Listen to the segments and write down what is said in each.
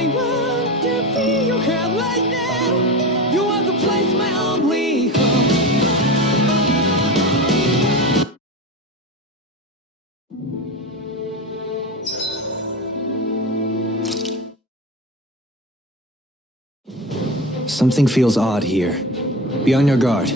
I want to feel your hand right now. You are the place, my only home. Something feels odd here. Be on your guard.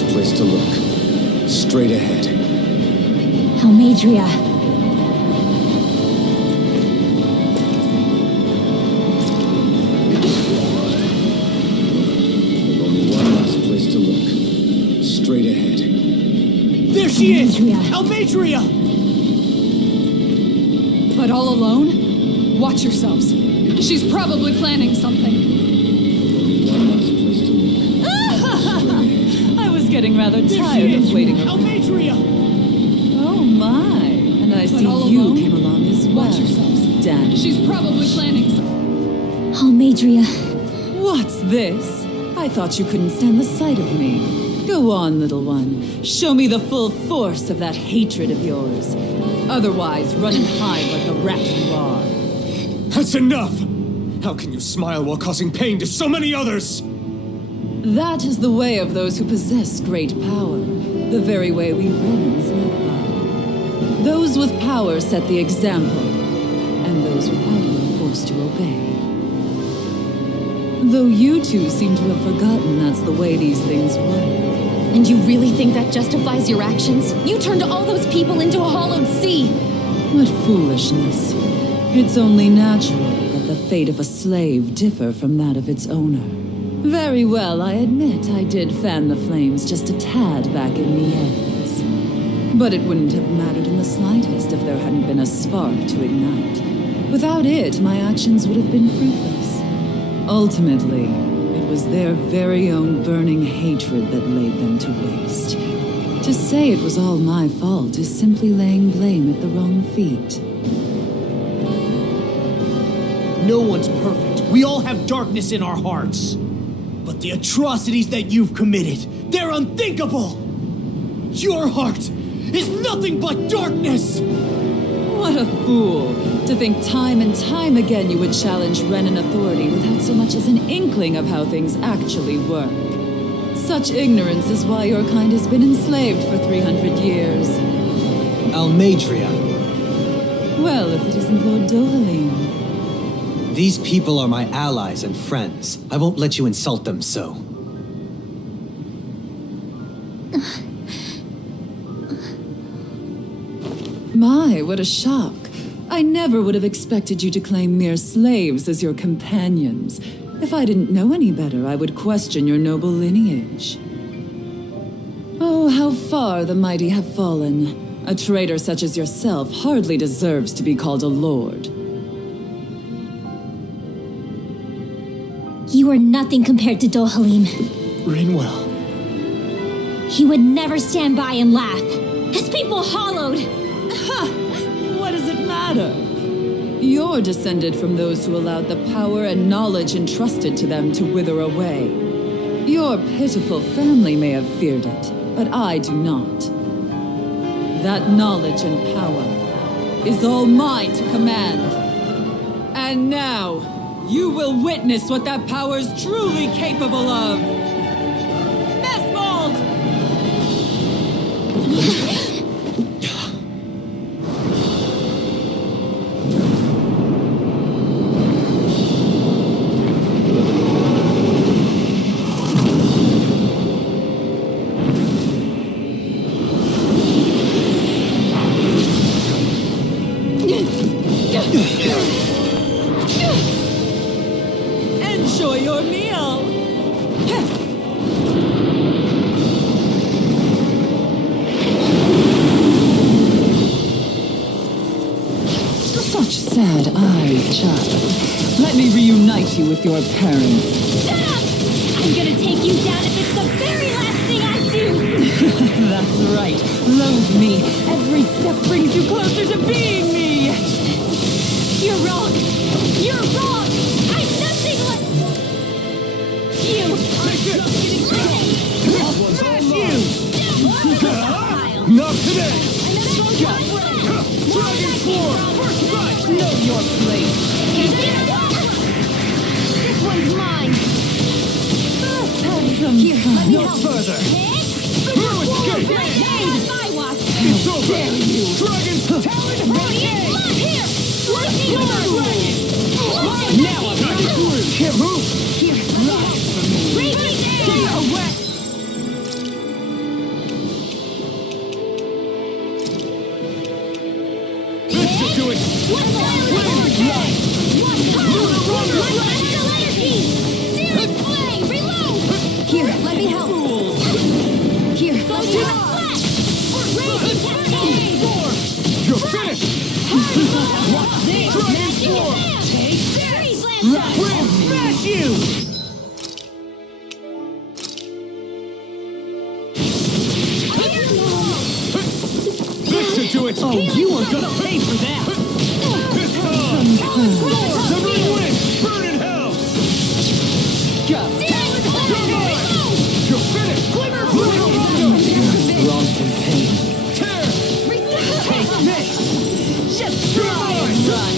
last place to look. Straight ahead. Almadria. There's only one last place to look. Straight ahead. There she is! Almadria. Almadria! But all alone? Watch yourselves. She's probably planning something. One last place to look. I was getting rather There she tired is! of waiting around. Almadria! Oh my, and I see all you alone? came along as well. Watch yourselves. Dan. She's probably planning something. Almadria. What's this? I thought you couldn't stand the sight of me. Go on, little one. Show me the full force of that hatred of yours. Otherwise, run and hide like the rat you are. That's enough! How can you smile while causing pain to so many others? That is the way of those who possess great power. The very way we Renans live by. Those with power set the example, and those without it are forced to obey. Though you two seem to have forgotten that's the way these things work. And you really think that justifies your actions? You turned all those people into a hollowed sea! What foolishness. It's only natural that the fate of a slave differ from that of its owner. Very well, I admit I did fan the flames just a tad back in Mies. But it wouldn't have mattered in the slightest if there hadn't been a spark to ignite. Without it, my actions would have been fruitless. Ultimately, it was their very own burning hatred that laid them to waste. To say it was all my fault is simply laying blame at the wrong feet. No one's perfect. We all have darkness in our hearts. But the atrocities that you've committed, they're unthinkable! Your heart is nothing but darkness! What a fool! To think time and time again you would challenge Renan authority without so much as an inkling of how things actually work. Such ignorance is why your kind has been enslaved for 300 years. Almadria. Well, if it isn't Lord Dohalim. These people are my allies and friends. I won't let you insult them so. My, what a shock. I never would have expected you to claim mere slaves as your companions. If I didn't know any better, I would question your noble lineage. Oh, how far the mighty have fallen. A traitor such as yourself hardly deserves to be called a lord. You are nothing compared to Dohalim. Rinwell. He would never stand by and laugh. His people hollowed! What does it matter? You're descended from those who allowed the power and knowledge entrusted to them to wither away. Your pitiful family may have feared it, but I do not. That knowledge and power is all mine to command. And now, you will witness what that power is truly capable of. Mesmold! Enjoy your meal! Such sad eyes, child. Let me reunite you with your parents. Shut up! I'm gonna take you down if it's the very last thing I do! That's right. Loathe me. Every step brings you closer to being me. You're wrong! You're wrong! I'm nothing like... You are Smash you! Not today! Dragon Form! First strike! Know your place. This one's mine! Let's have some Here, let fun. me No help. further! Super escape! Hey, my watch! It's over! Dragon's talon Radiant blood! Here! Lightning orb! Now I'm not through! Can't move! Here, let me help. Raging air! smash you! This should do it! Oh, you are gonna pay for that! This time! Severing wind! Burn in hell! You're finished! Glimmer! Wrong campaign. Tear! Take this! Just try and run!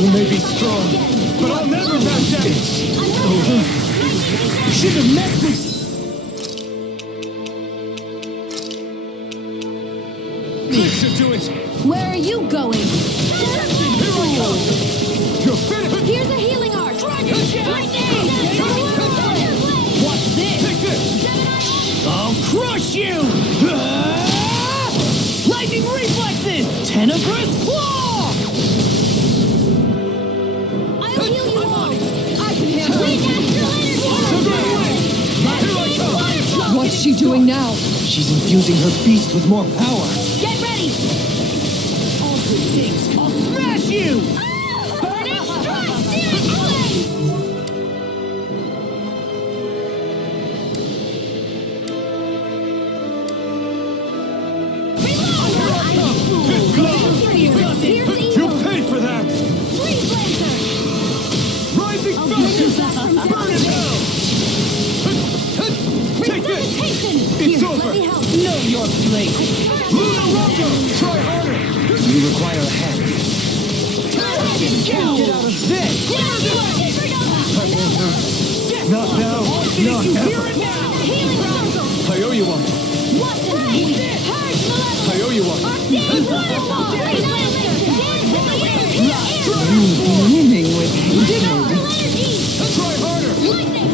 You may be strong, but I'll never back down! It's over. You should have met with... This should do it! Where are you going? Here I go! You're finished! Here's a healing arch! Lightning! Watch this! Take this! I'll crush you! Lightning reflexes! Tenebrous claw! I'll heal you all! I can handle it! What's she doing now? She's infusing her beast with more power. Get ready! All good things! I'll smash you! Burning strike! Searing flame! You pay for that! Freeze laser! Rising Falcon! Burn in hell! Take this! It's over! Let me help. Know your place! Luna Rondo! Try harder! You require a hand. Get out of this! Not now! Not ever! Healing circle! I owe you one! What the heck? Purge malevolence! I owe you one! Arcane waterfall! Freeze laser! Dance in the wind! Beginning with Control energy! Try harder! Lightning!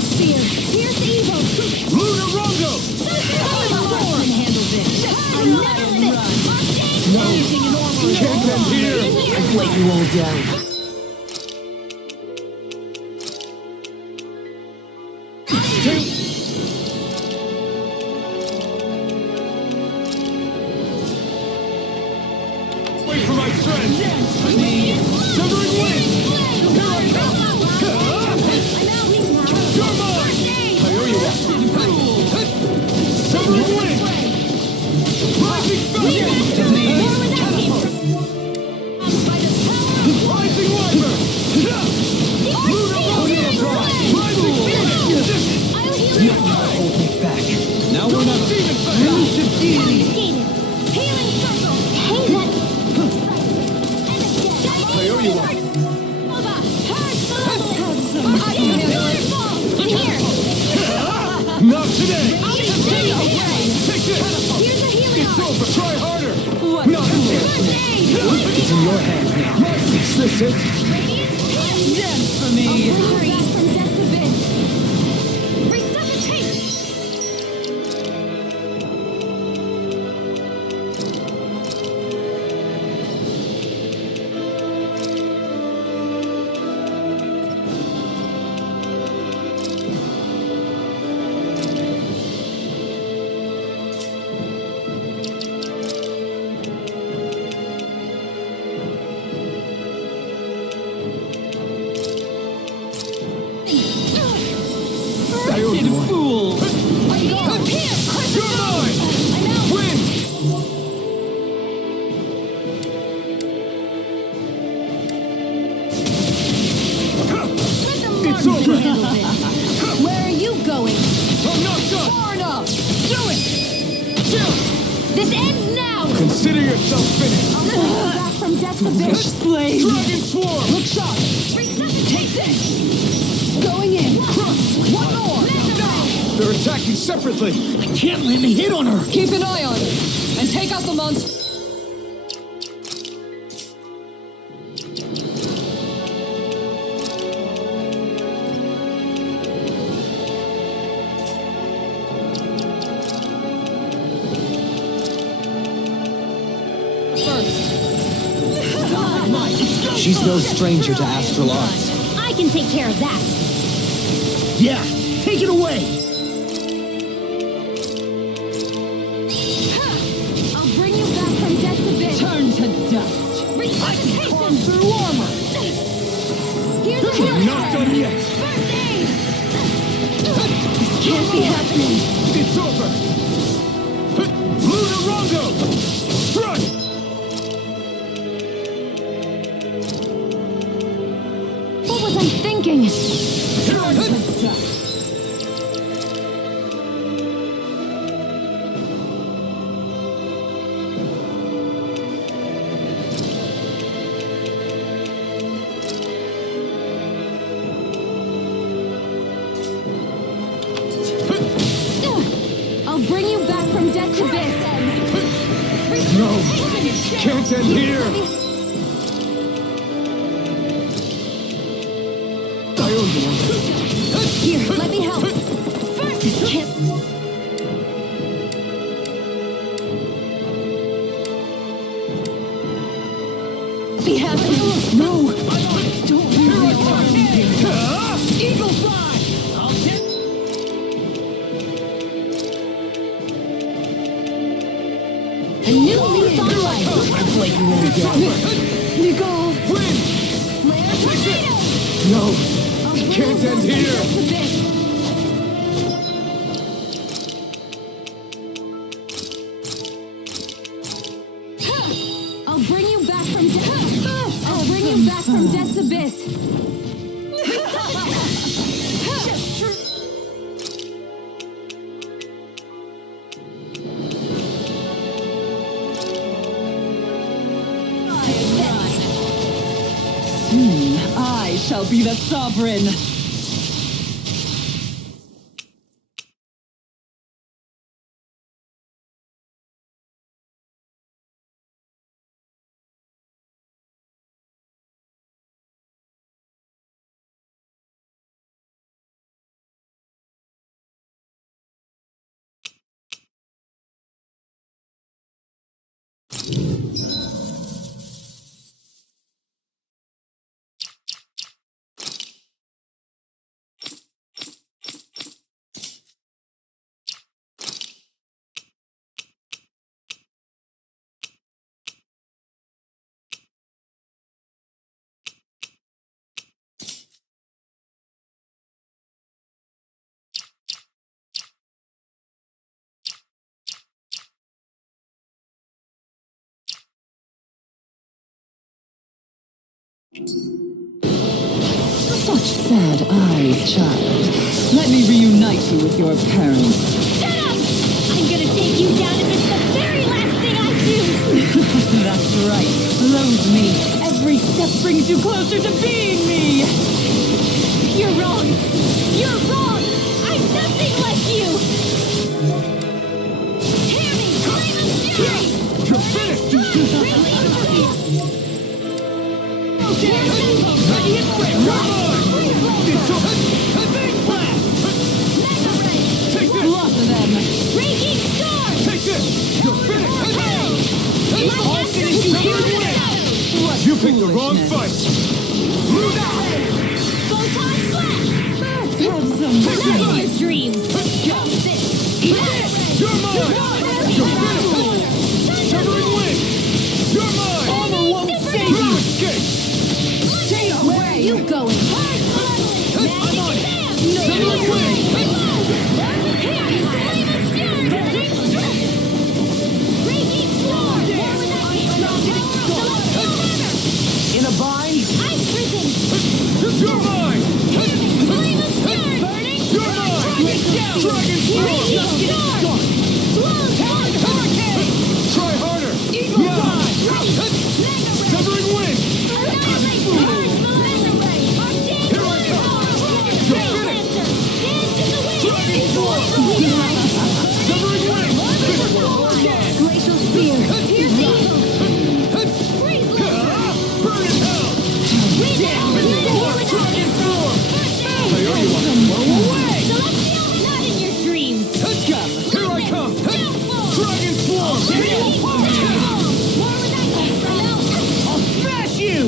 Sphere! Pierce evil! Luna Rondo! I can handle this! Another fit! No! Can't end here! Let you all down. Wait for my strength! Severing wind! Here I come! You're mine! I owe you one! Severing wind! Rising Falcon! Rising Wyvern! Luna Rondo! Rising Phoenix! Hold me back. Now we're not. Demon Fang! Healing circle! Hey, that... I owe you one! Not today! Take this! It's over! Try harder! Not here! It's in your hands now. Is this it? dance for me. I owe you one. Fool. You're mine! Win! It's over! Where are you going? I'm not done! Far enough! Do it! Chill! This ends now! Consider yourself finished! I'll bring you back from death to Fish fish. slave. Dragon Swarm! Look sharp. Take this! Going in. Crush! One more. They're attacking separately! I can't land a hit on her! Keep an eye on it. And take out the monster. She's no stranger to astral arts. I can take care of that. Yeah! Take it away! I'll bring you back from death to fish. Turn to dust. Resuscitation! Through armor! You're not done yet! First aid! This can't be happening. It's over! Luna Rongo! Strike! What was I thinking? Here I come! I'll bring you back from death's abyss. No! Can't end here! I own the one. Here, let me help. First, this can't. Be happening. No! Don't leave me alone! Eagle fly! I'll get... A new lease on life. I play you won't get. Nicole. Win! Flare tornado. No! I'll bring Can't you back end from here. death's abyss. I'll bring you back from death. I'll bring you back from death's abyss. Soon I shall be the sovereign. Such sad eyes, child. Let me reunite you with your parents. Shut up! I'm gonna take you down if it's the very last thing I do! That's right. Loathe me. Every step brings you closer to being me. You're wrong! You're wrong! I'm nothing like you! Hear me! Flame of fury! You're finished! Ready and Take this! Lots of them. Raging storm! Take this! You're finished! I'll finish you here! What You picked the wrong foolishness. fight! Luna! Photon flash! Let's have some Not in fun. your dreams! You're mine! You're finished! Severing wind! You're mine! Armor won't save You you. escape! Where are you going? I'm on it! Severing wind! In a bind? You're mine! You're mine! Dragon Storm! Try harder! Severing wind! Here I come! You're finished! Dragon Storm! Severing wind! Glacial spear. Piercing. Burn in hell! Dragon Storm! I owe you one. Celestial, not in your dreams. Come! Here I come! Dragon Storm! I'll smash you!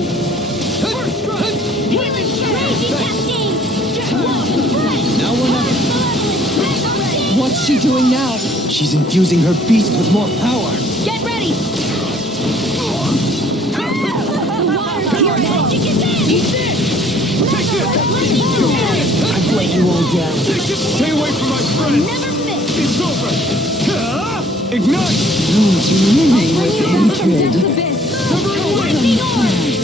Now or never. What's she doing now? She's infusing her beast with more power. Get ready! The water to your magic is in! I've let you all down. Stay away from my friend! Never miss. It's over! Ignite! Brimming with hatred.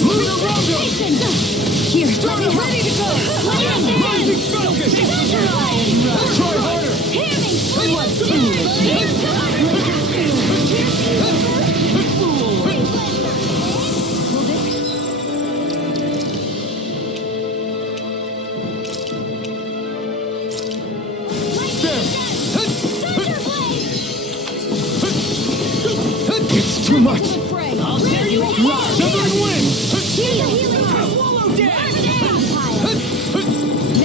Lunar Rondo! Here, let me help. Ready to go. Rising focus! Try harder! Hear me. What foolishness. It's too much! I'll tear you apart. Severing wind! Swallow down.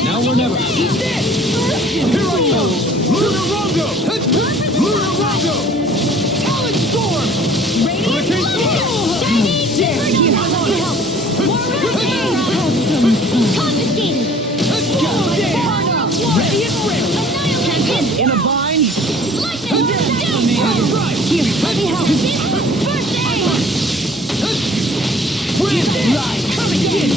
Now or never. Eat this. Here I go! Lunar Rondo! Lunar Rondo! Talent storm. Hurricane Slash! Ready and ready. In a bind. Here, let me help. Wind ride. Come and get it.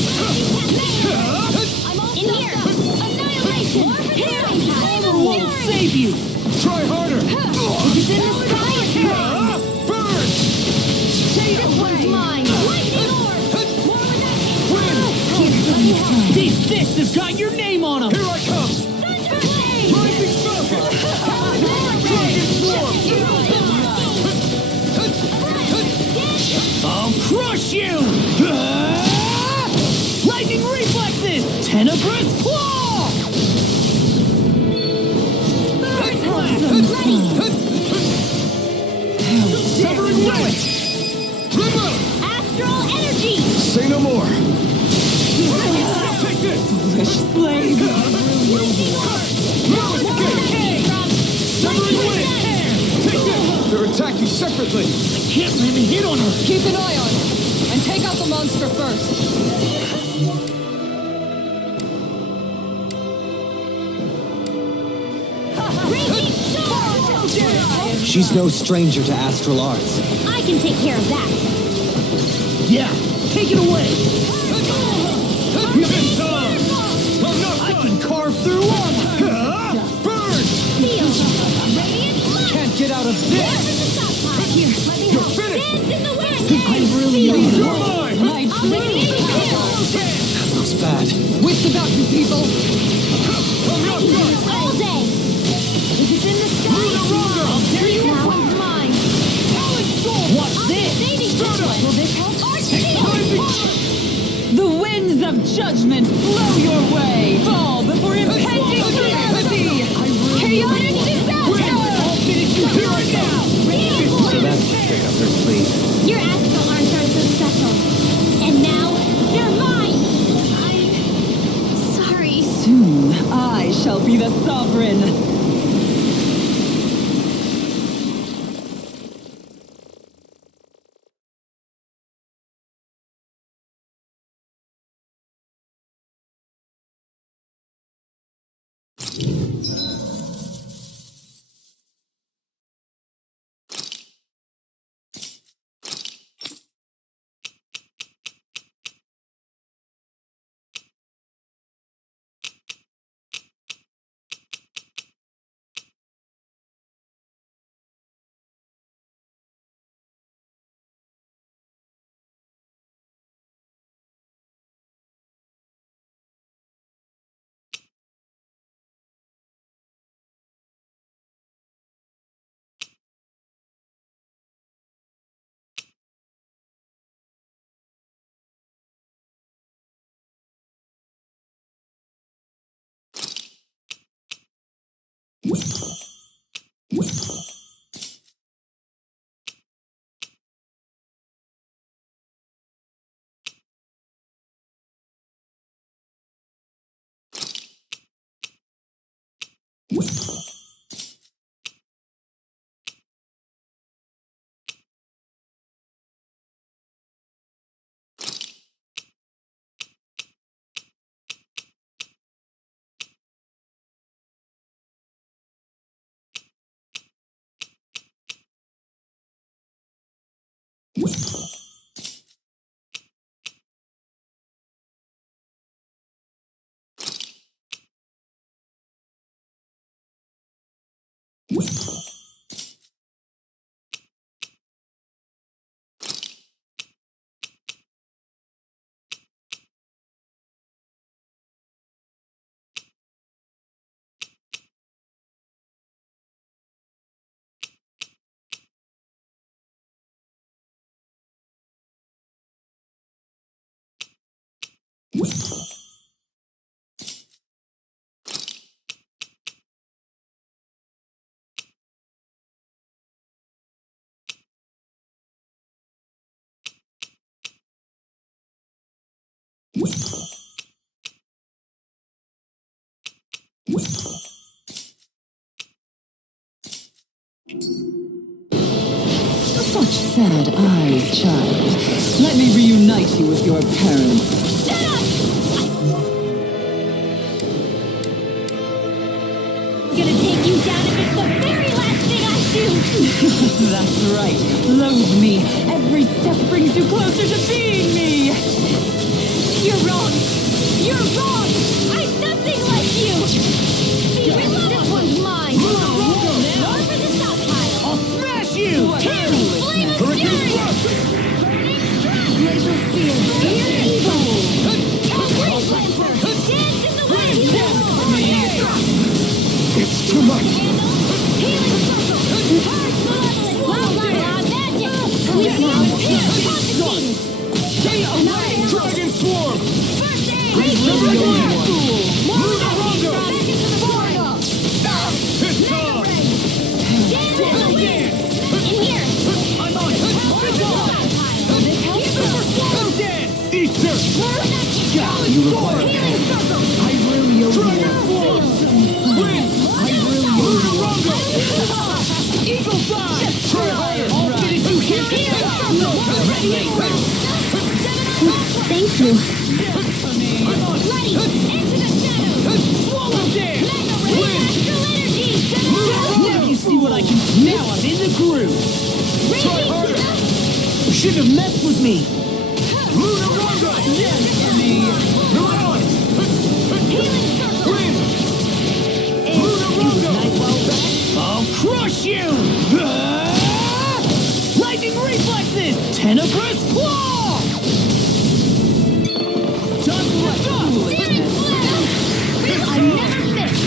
I'm in here. Annihilation. Armor won't save you. Try harder! It's in the sky. It's mine. Burn! This one's mine. Lightning orb. More with that. Wind! Here, let me help. These fists have got your name on them. Here I come! Thunder blade. Rising focus! Dragon swarm! I'll crush you. Lightning reflexes. Tenebrous claw. Severing wind! River! Astral energy. Say no more! Take this! Slave. Severing wind! Take this! They're attacking separately! Can't let me hit on her. Keep an eye on it. And take out the monster first. Raging storm. She's no stranger to astral arts. I can take care of that. Yeah, take it away. This time! I'm not I done! can carve through armor. Burn! Feel radiant light. Can't get out of There's this. the stockpile. Here, let me You're help. finished. Dance in the wind. I really Feel am. You're mine! I'll radiate here. Looks bad. Wits about you, people. I'm not done! All day. If it's in the sky, Lunar Rondo! I'll tear you apart. That one's mine. Watch I'll this. be saving this one. Will this help? Arch shield. The winds of judgment blow your way. Fall before impending calamity. Chaotic disaster. I'll finish you here and now. So that's the trick up her sleeve. Your astral arms aren't so special. And now, they're mine. I'm sorry. Soon I shall be the sovereign. Such sad eyes, child. Let me reunite you with your parents. Gonna take you down if it's the very last thing I do! That's right. Loathe me. Every step brings you closer to being me. You're wrong! You're wrong! I'm nothing like you! See, this one's mine! More for the stockpile! I'll smash you! Flame of fury! Burning strike! Laser field! Pure evil! Great Lancer! Dance in the wind! It's too much! Healing circle! Charge malevolent! La magic! We feel pure quantity! Stay away! Dragon Swarm! First aid! Remember your fool! More Rongo! back into the portal! It's time! Dance in the wind! In here! I'm on it! This helps! Slow dance! Easter! You require healing circle! I really owe Dragon Swarm! Wind! I really owe you! Rongo! Eagle Fly! I'll finish you here! Thank you. Bloody! Into the shadows! Swallow dance! Mega Ray! Astral energy! Now you see what I can do! Now I'm in the groove! You shouldn't have messed with me! Luna Rongo! Yes, for me! Neurons! Healing circle! Wind! Luna Rongo! I'll crush you! Lightning reflexes! Tenebrous claw! Dust for dust! Searing flare! I never miss!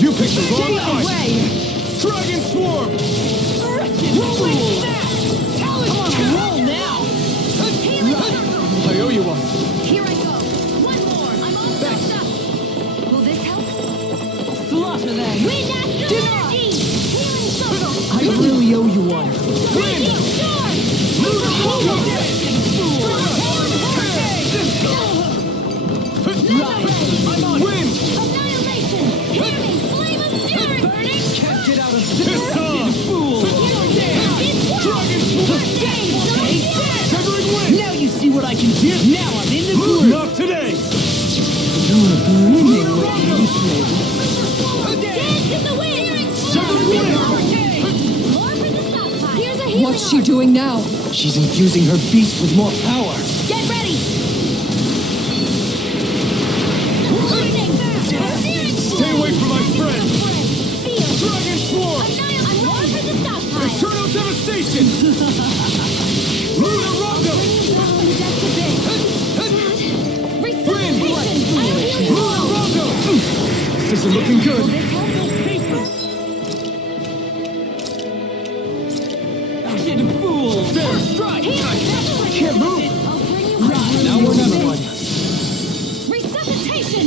You picked the wrong Stay fight! away! Dragon Swarm! Rolling snap! Talon! Come on, roll now! Healing circle! I owe you one. Here I go! One more! I'm all Thanks. dosed up! Will this help? Slaughter them. Wind astral energy! Healing circle! I really owe you one. Raging storm! Luna Rongo! I'm on! Wind! Annihilation! Healing flame of fury! Burning Can't get out of this time! Fool! Dragon Severing wind! Now you see what I can do! Now I'm in the groove! Not today! You're brimming with hatred. Dance in the wind! Severing wind! More for the stockpile! Here's a healing What's she doing now? She's infusing her beast with more power. Get ready! Stay away from my friend! Feel! Dragon Swarm! I'm more for the stockpile! Eternal devastation! Luna Rongo! Resuscitation! Luna Rongo! This isn't looking good! Action fool! There! Strike! Can't move! Now we're another one! Resuscitation!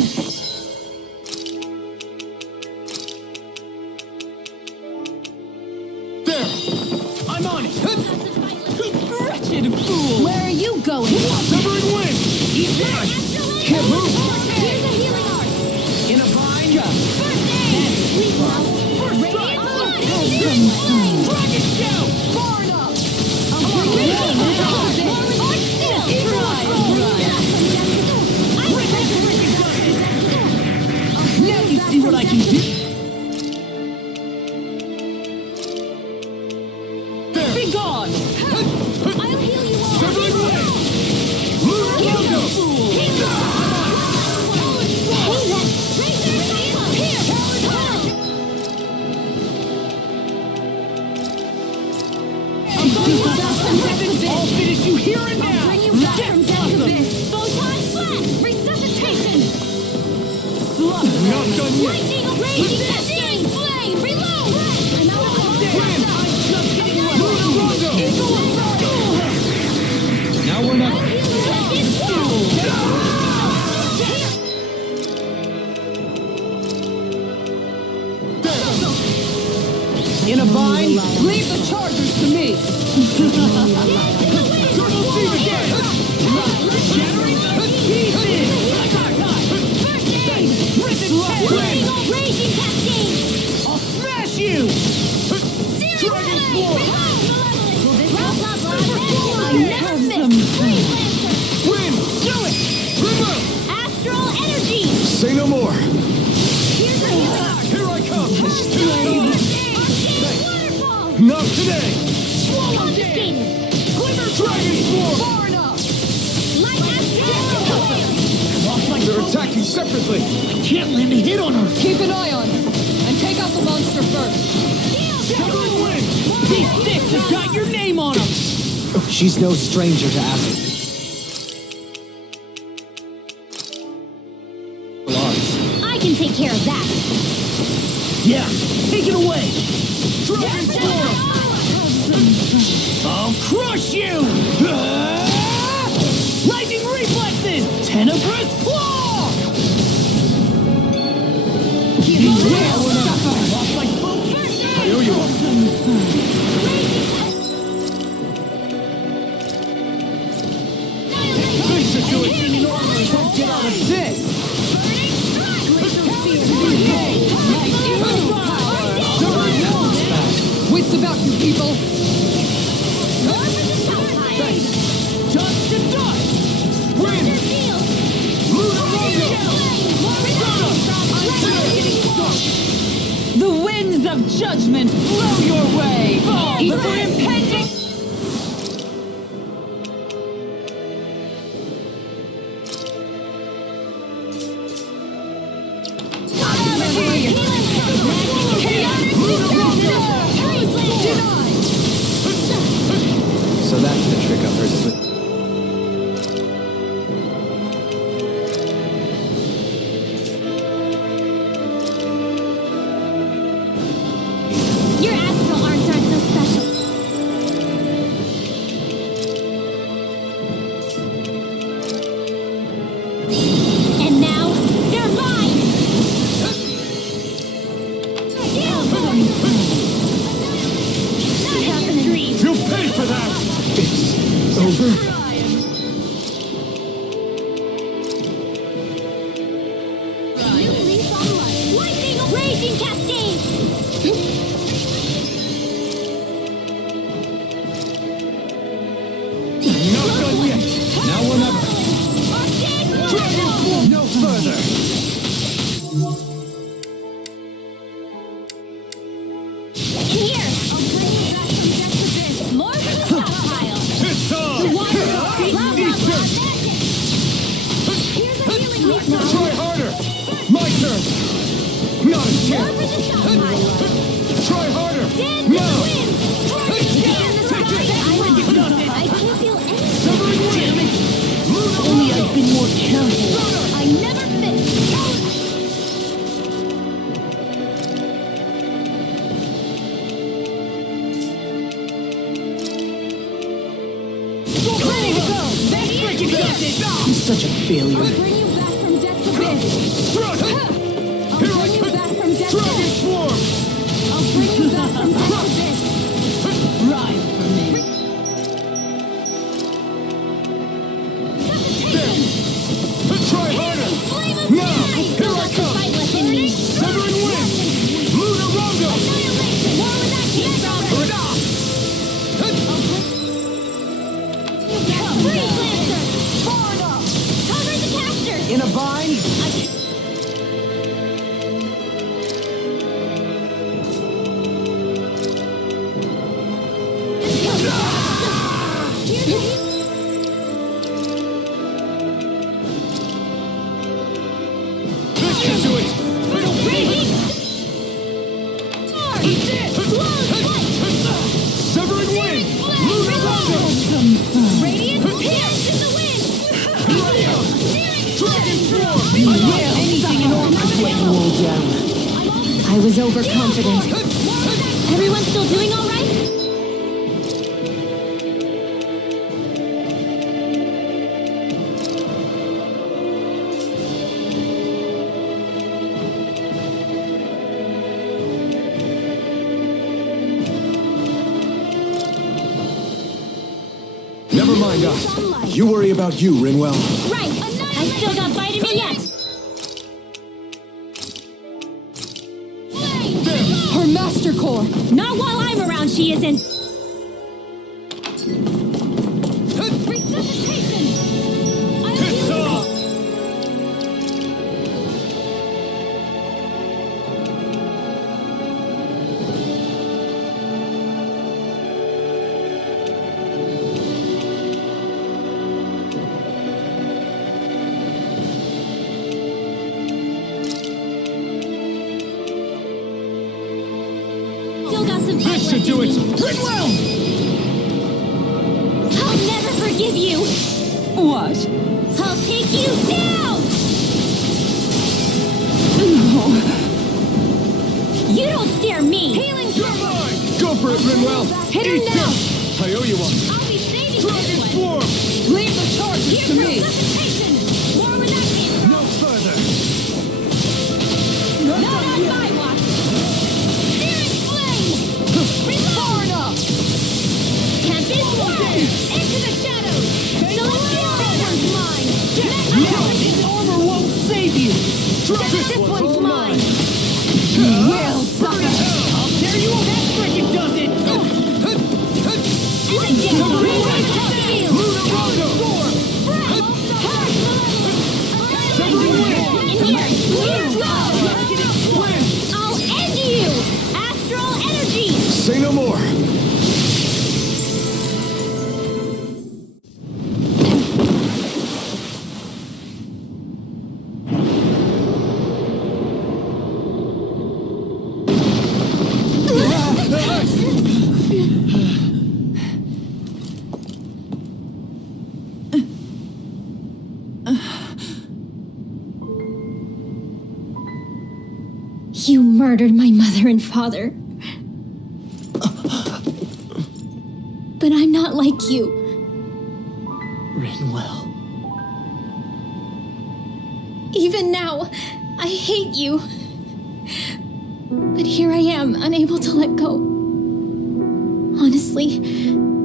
There! I'm on it! Wretched fool! Where are you going? Severing wind! Eat that! Can't move! Here's a healing art! In a bind! First aid! Sleep well! First strike! Radiant flame! Dragon shout! Burn up! Now you see what I can do! There! Be gone! I'll heal you all! Severing wind! Luna Rongo! Not done yet. Lightning, raging, cascade, flame, reload! I'm out of Wind. Now we're not. In a bind? Leave the chargers to me. Turtle Team again. Shattering the pieces! Raging cascade! I'll smash you! Dragon Force. Wind. Do it! River. Astral energy! Say no more. Here's a Here I come. waterfall! Not today. Confiscated! Glimmer Dragon Force. Far enough! Light astral! They're attacking separately. Can't land a hit on her! Keep an eye on her. And take out the monster first. Covering wind. These sticks have got your name on them! She's no stranger to acid. I can take care of that. Yeah, take it away! Dragon Force. I'll crush you! Lightning reflexes! Tenebrous claw! You will suffer! Off like boom! I owe you one. This situation normally won't get out of this. Wits about you, people. Dust to dust! Wind. The winds of judgment blow your way! For impending... So that's the trick up her sleeve. Your astral arms aren't so special. And now, they're mine! Not happening. You'll pay for that. It's over. Lightning, raging cascade! Not done yet. Now or never. Dragon Force. No further. Here! I'll bring you back from death to this. More for the stockpile! It's time. Water! Blah, blah, blah, Eat this. magic! Here's a healing leaf now. Try harder. My turn. Not a More chance. for the stockpile! Try harder. Dance in Now. the wind! I can't feel anything. Severing wind. Damn it! Only I've been more careful. I never finished. Ready to go. That's freaking justice. I'm such a failure. I'll bring you back from death to this. Thrust. I'll Here I bring you come. back from death to Dragon this. Swarm. I'll bring you back from death to this. Rise for me. Suffocation. Try harder. Flame of Now. fury. Here I Still got the come. fight left in me. Severing wind. Lunar Rondo. Annihilation. More where that came from. Freeze Lancer. Far enough. Cover the caster. In a bind? This should do it. Severing wind. Lunar Rondo. Radiant pierce in the wind. Dragon Swarm. Anything in order. down. I was overconfident. Everyone still doing all right? Never mind us. You worry about you, Ringwell. Right. I still got vitamin yet. Her master core! Not while I'm around, she isn't. Resuscitation! I'll heal you. Still got some fight left do in it! me. Ringwell! I'll never forgive you. What? I'll take you down. No. You don't scare me. Healing Dragon! Go for it, Ringwell! Hit her now! I owe you one. I'll be saving Dragon this one. Swarm! Leave the charges Here's to me! resuscitation. More where that came from. No further! Not on my watch. Searing flame. Far enough! Tempest Sword. Into the shadows. Celestial Banner's mine. This armor won't save you! This one's mine. You will suffer! I'll tear you that frickin' does it! And again, rewrite the field. Storm! In here, clear flow. I'll end you. Astral energy. Say no more! You murdered my mother and father. But I'm not like you. Ringwell. Even now, I hate you. But here I am, unable to let go. Honestly,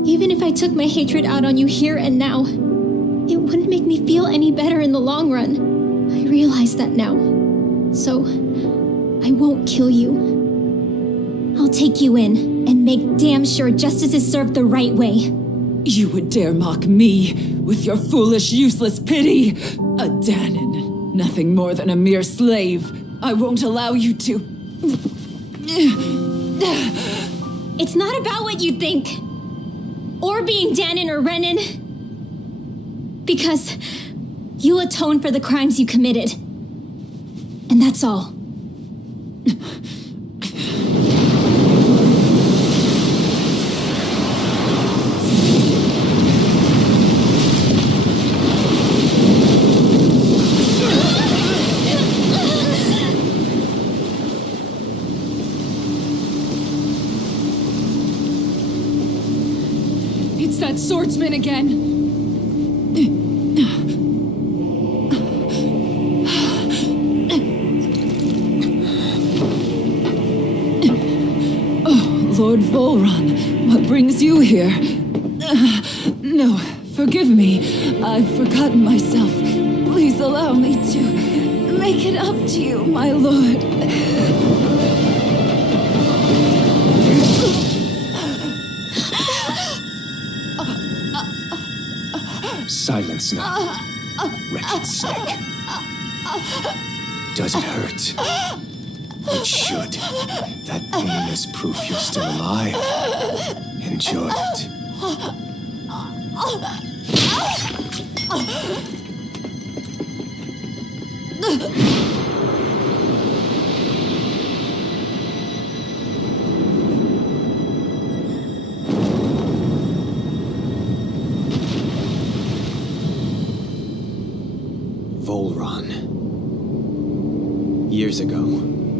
even if I took my hatred out on you here and now, it wouldn't make me feel any better in the long run. I realize that now. So, I won't kill you. I'll take you in and make damn sure justice is served the right way. You would dare mock me with your foolish, useless pity? A Danon, nothing more than a mere slave. I won't allow you to. It's not about what you think, or being Danon or Renan, because you'll atone for the crimes you committed. And that's all. It's that swordsman again! Lord Volron, what brings you here? No, forgive me. I've forgotten myself. Please allow me to make it up to you, my lord. Silence now, wretched snake. Does it hurt? It should. That pain is proof you're still alive. Enjoy it. Volron. Years years ago,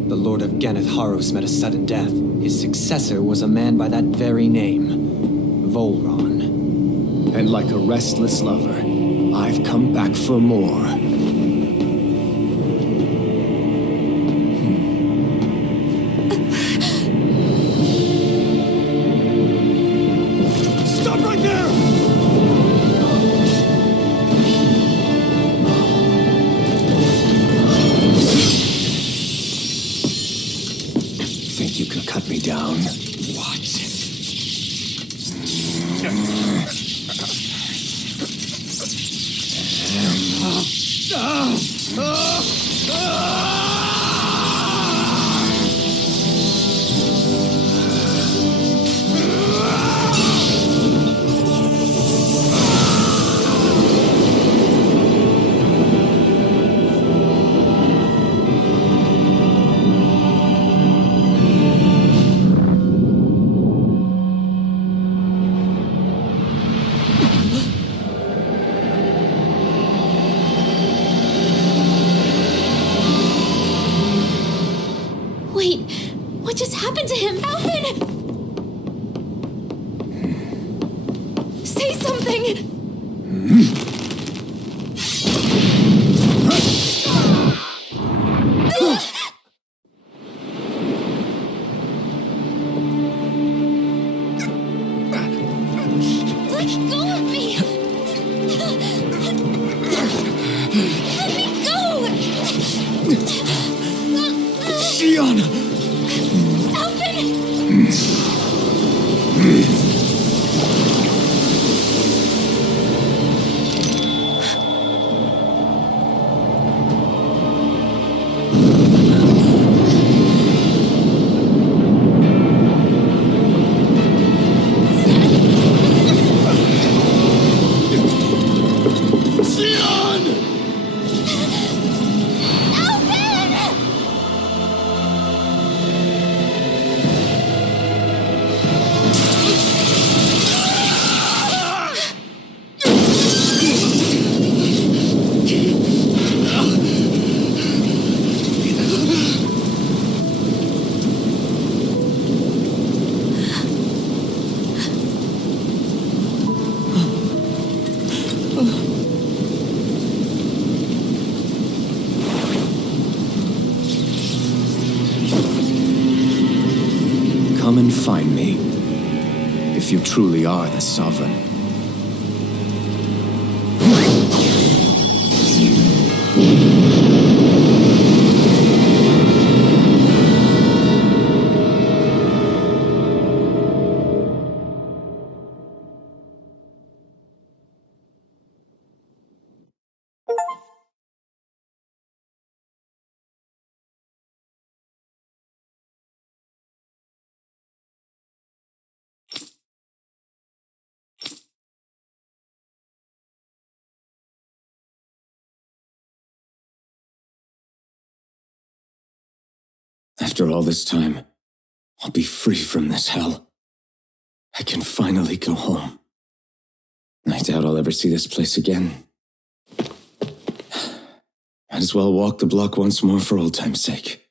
the Lord of Ganeth Haros met a sudden death. His successor was a man by that very name, Volron. And like a restless lover, I've come back for more. Stop right there! Think you can cut me down? What? Wait, what just happened to him? Alvin! Say something! Let go of me! Let me go! Shion! Alvin! Shion! Alvin! Come and find me, if you truly are the Sovereign. After all this time, I'll be free from this hell. I can finally go home. I doubt I'll ever see this place again. Might as well walk the block once more for old time's sake.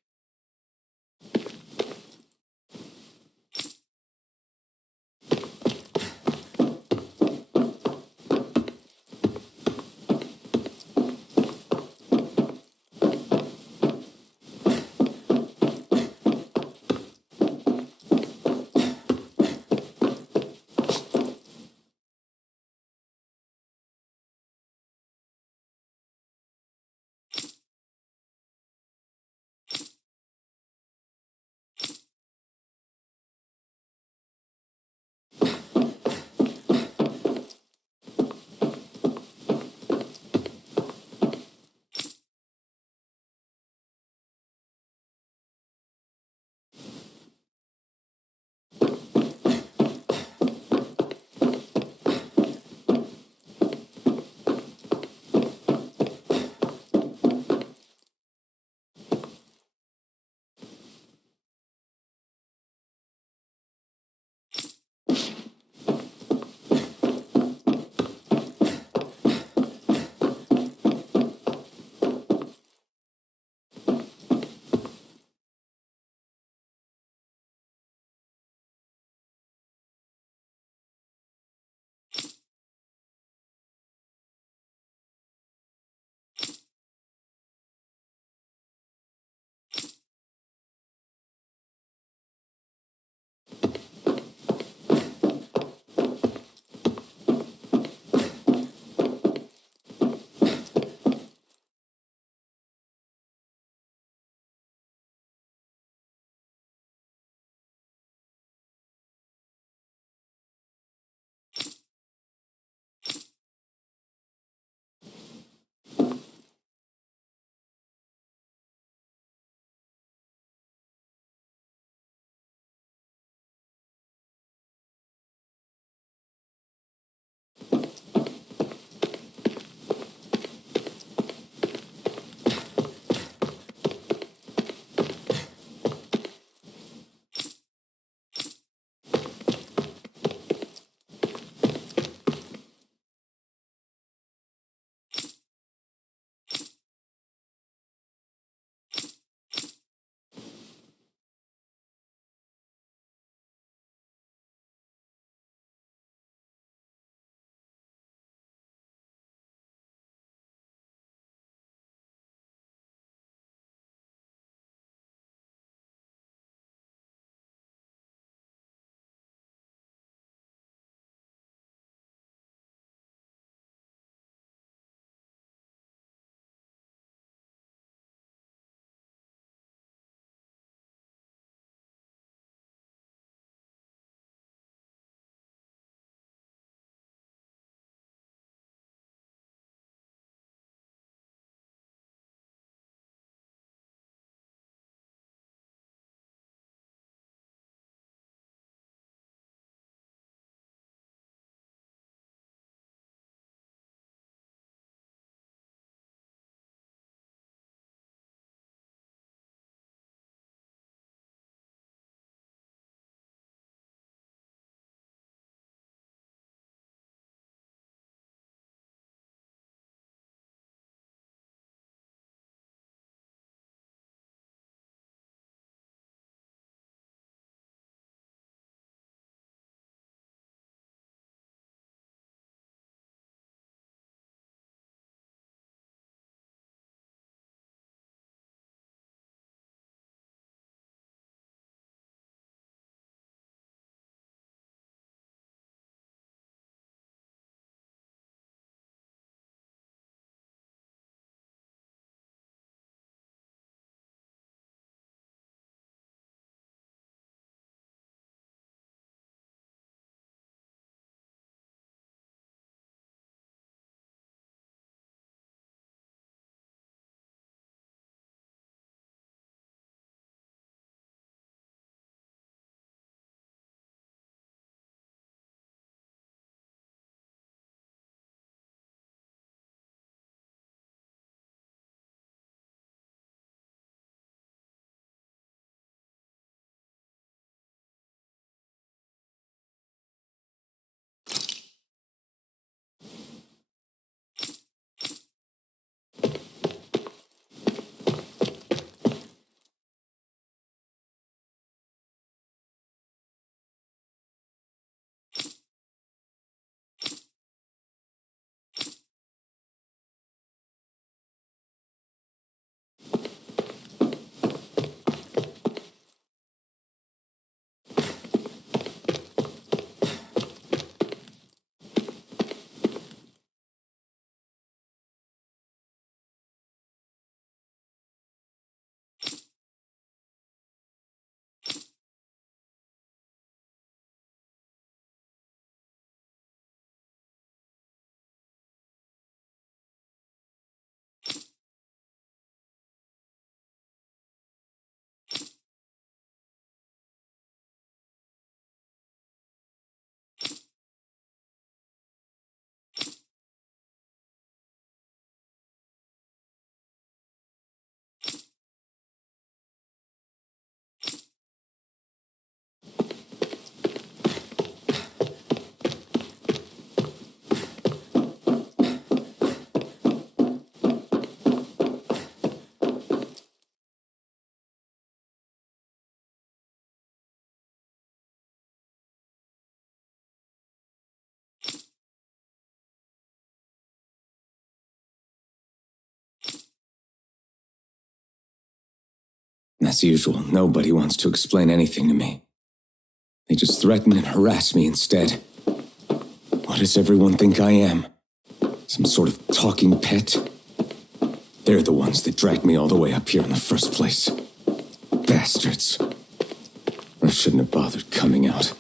As usual, nobody wants to explain anything to me. They just threaten and harass me instead. What does everyone think I am? Some sort of talking pet? They're the ones that dragged me all the way up here in the first place. Bastards. I shouldn't have bothered coming out.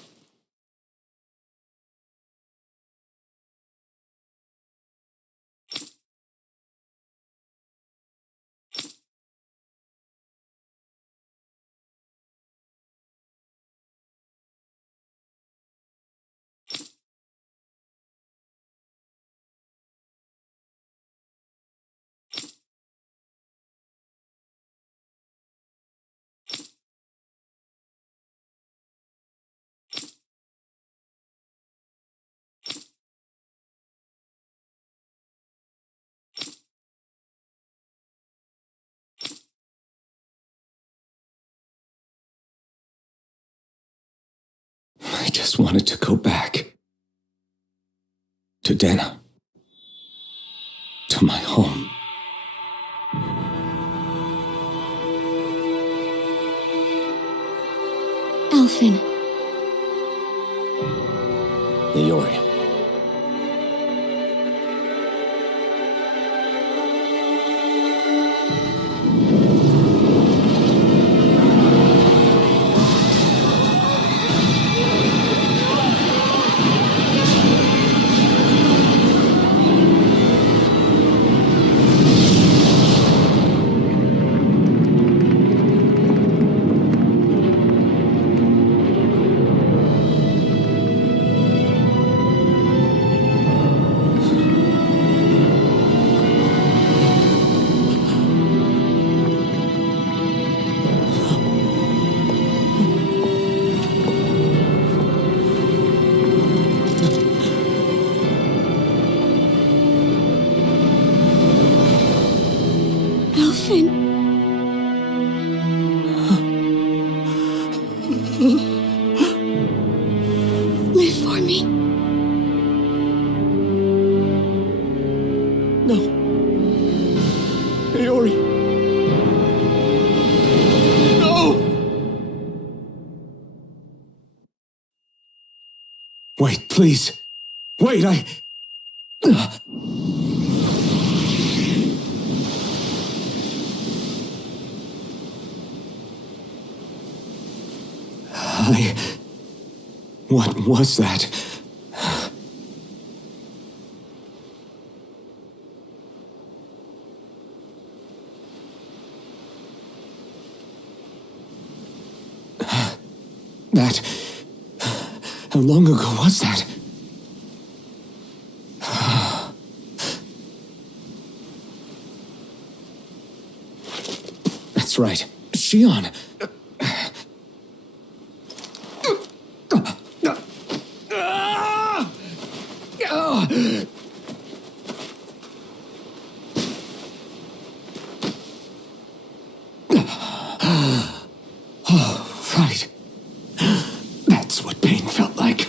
I just wanted to go back. To Dana. To my home. Alphen. Iori. Alphen. Live for me. No. Iori. No! Wait, please. Wait, What was that? How long ago was that? That's right. Shion. Right. That's what pain felt like.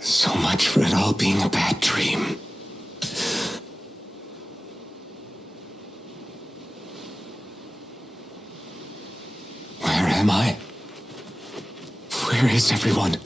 So much for it all being a bad dream. Where am I? Where is everyone?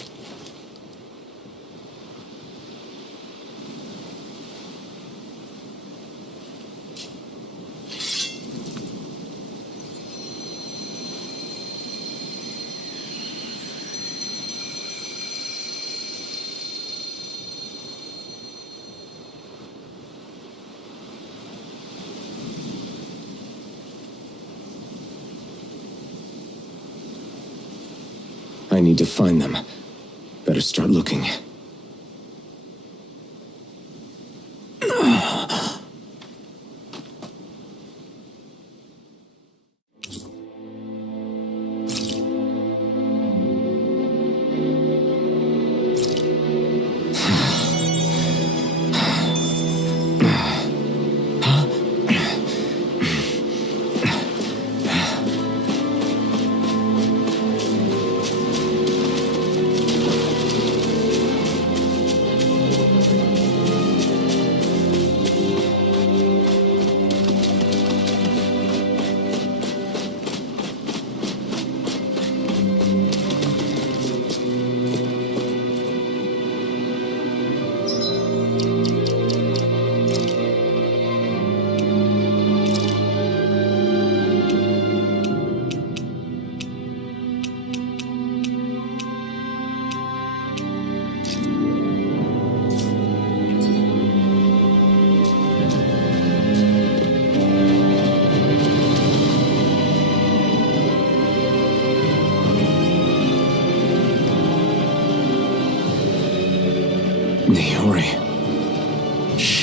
I need to find them. Better start looking.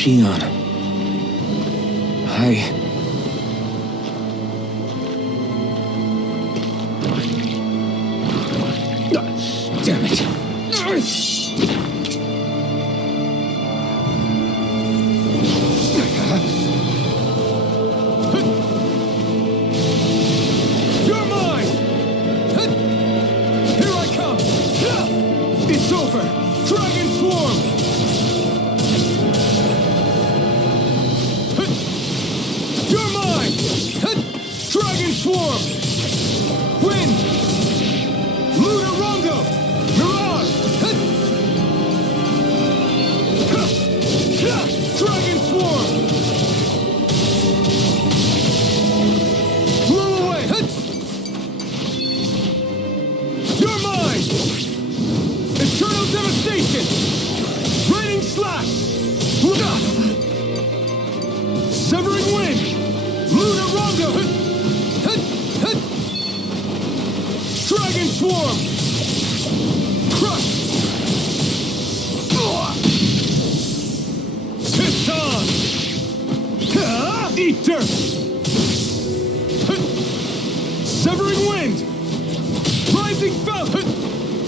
Shion. Damn it. You're mine! Here I come! It's over! Dragon Swarm! You're mine! Dragon Swarm! Wind! Lunar Rondo! Mirage! Dragon Swarm! Blow away! You're mine! Eternal Devastation! Raining Slash! Severing Wind! Lunar Rondo! Dragon Swarm! Crush! Titan! Eat dirt! Severing Wind! Rising Fountain!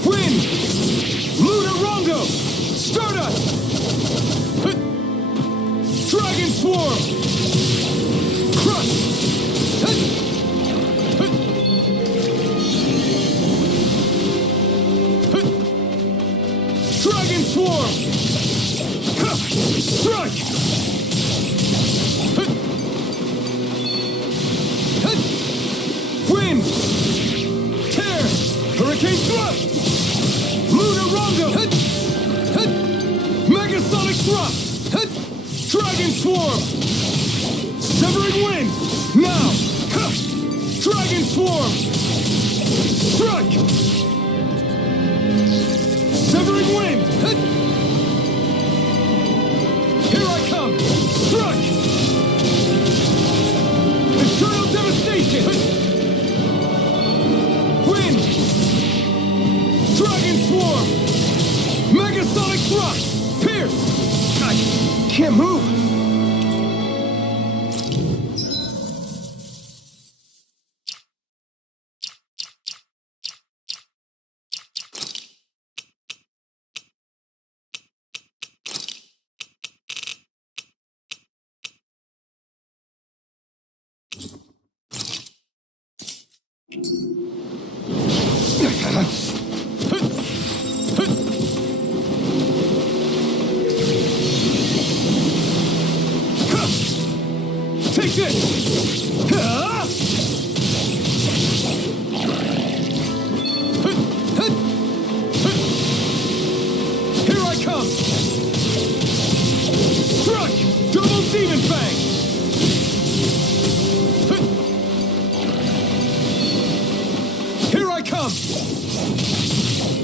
Wind! Lunar Rondo! Stardust! Dragon Swarm! Crush! Dragon Swarm! Strike! Wind! Tear! Hurricane Thrust! Lunar Rondo! Megasonic Thrust! Dragon Swarm! Severing Wind! Now! Dragon Swarm! Strike! Severing Wind! Here I come! Strike! Eternal Devastation! Wind! Dragon Swarm! Megasonic Thrust! Pierce! I can't move! Take this! Here I come! Strike! Double Demon Fang! Here I come!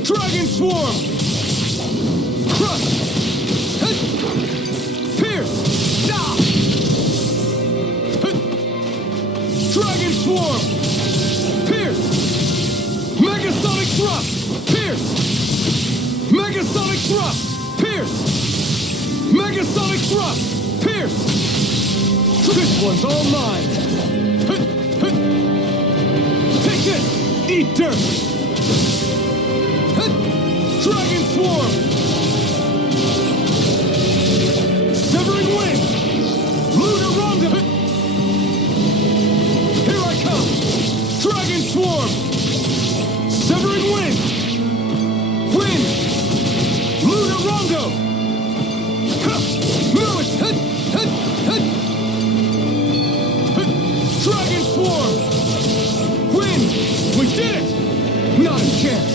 Dragon Swarm! Crush! Pierce! Dragon Swarm! Pierce! Megasonic Thrust! Pierce! Megasonic Thrust! Pierce! Megasonic Thrust! Pierce! This one's all mine! Take this! Eat dirt! Dragon Swarm! Severing Wind! Lunar Rondo! Here I come! Dragon Swarm! Severing Wind! Wind! Lunar Rondo! Lewis! Dragon Swarm! Wind! We did it! Not a chance!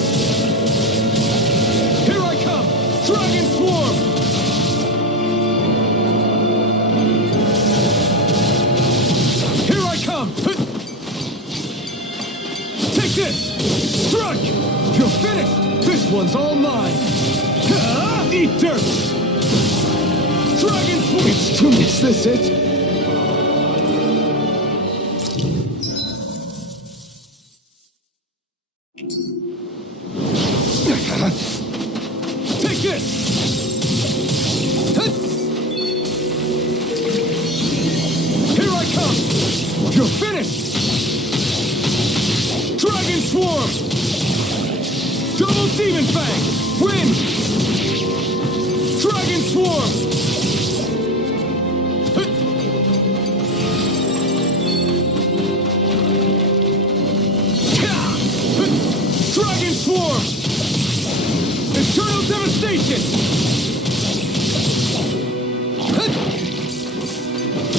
Here I come! Dragon Swarm! Here I come! Take this! Strike! You're finished! This one's all mine! Eat dirt! Dragon Swarm! It's too much, is this it? Take this! Bang! Wind! Dragon Swarm! Dragon Swarm! Eternal Devastation!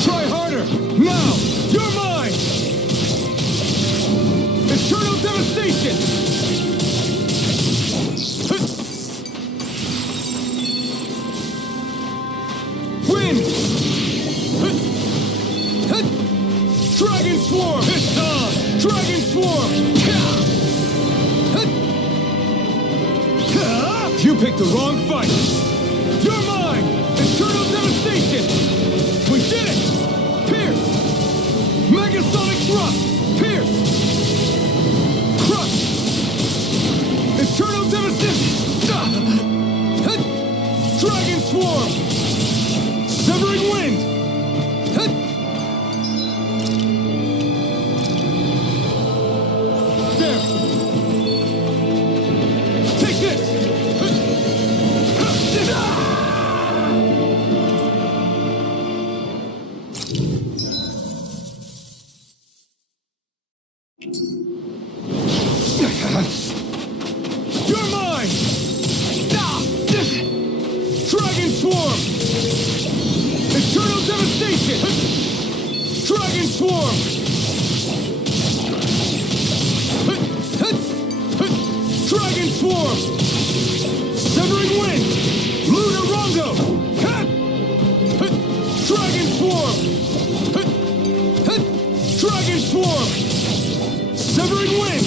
Try harder! Now! You're mine! Eternal Devastation! Wind! Dragon Swarm! It's on! Dragon Swarm! You picked the wrong fight! You're mine! Eternal Devastation! We did it! Pierce! Megasonic Thrust! Pierce! Crush! Eternal Devastation! Dragon Swarm! Severing Wind! There! Take this! You're mine! Dragon Swarm! Eternal Devastation! Dragon Swarm! Dragon Swarm! Severing Wind! Lunar Rondo! Dragon Swarm! Dragon Swarm! Severing Wind!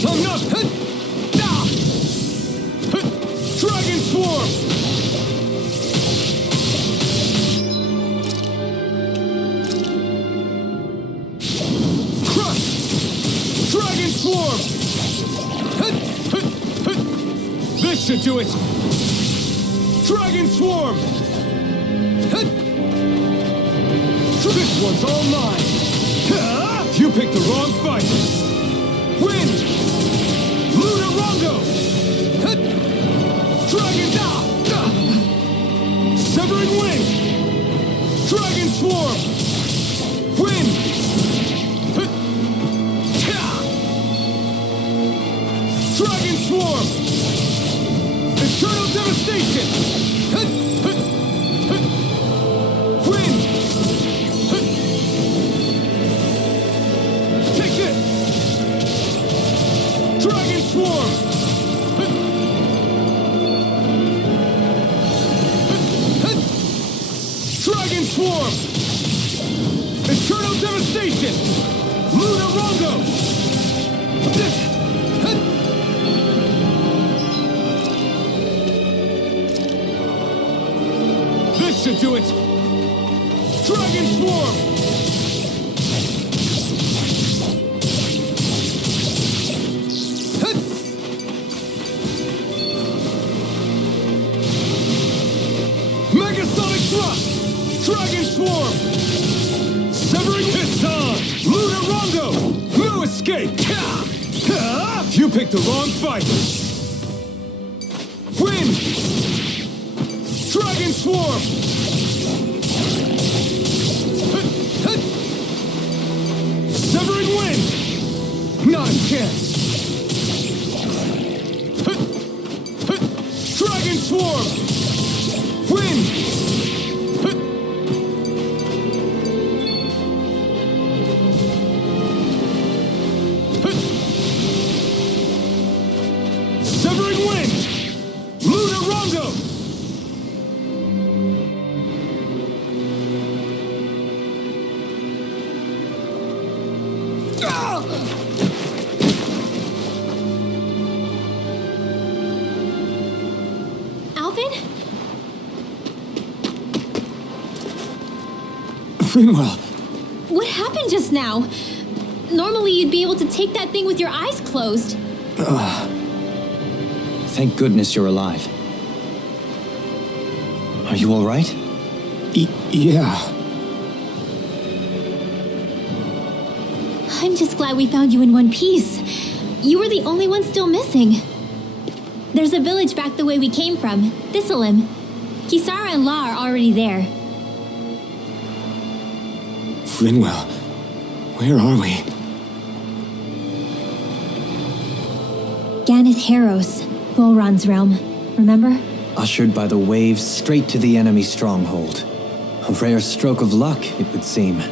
Enough! Dragon Swarm! Crush! Dragon Swarm! This should do it! Dragon Swarm! This one's all mine! You picked the wrong fight! Wind! Lunar Rondo! Dragon... Severing Wind! Dragon Swarm! Wind! Dragon Swarm! Eternal Devastation! Wind! Take this! Dragon Swarm! Dragon Swarm! Eternal Devastation! Lunar Rondo! This should do it! Dragon Swarm! Megasonic Thrust! Dragon Swarm! Severing Piston! Lunar Rondo! No escape! You picked the wrong fight! Wind! Dragon Swarm! Severing Wind! Not a chance! Dragon Swarm! Wind! Severing Wind! Lunar Rondo! Alvin? Finwell! What happened just now? Normally you'd be able to take that thing with your eyes closed. Thank goodness you're alive. Are you all right? Yeah. I'm just glad we found you in one piece. You were the only one still missing. There's a village back the way we came from, Thistleim. Kisara and La are already there. Rinwell, where are we? Ganeth Haros, Volron's realm. Remember? Ushered by the waves straight to the enemy stronghold. A rare stroke of luck, it would seem.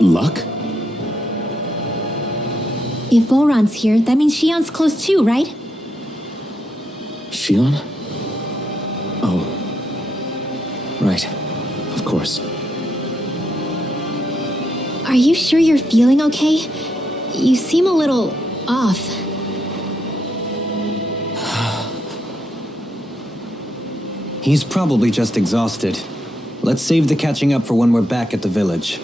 Luck? If Volron's here, that means Shion's close too, right? Shion? Oh. Right. Of course. Are you sure you're feeling okay? You seem a little off. He's probably just exhausted. Let's save the catching up for when we're back at the village.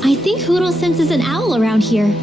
I think Hoodle senses an owl around here.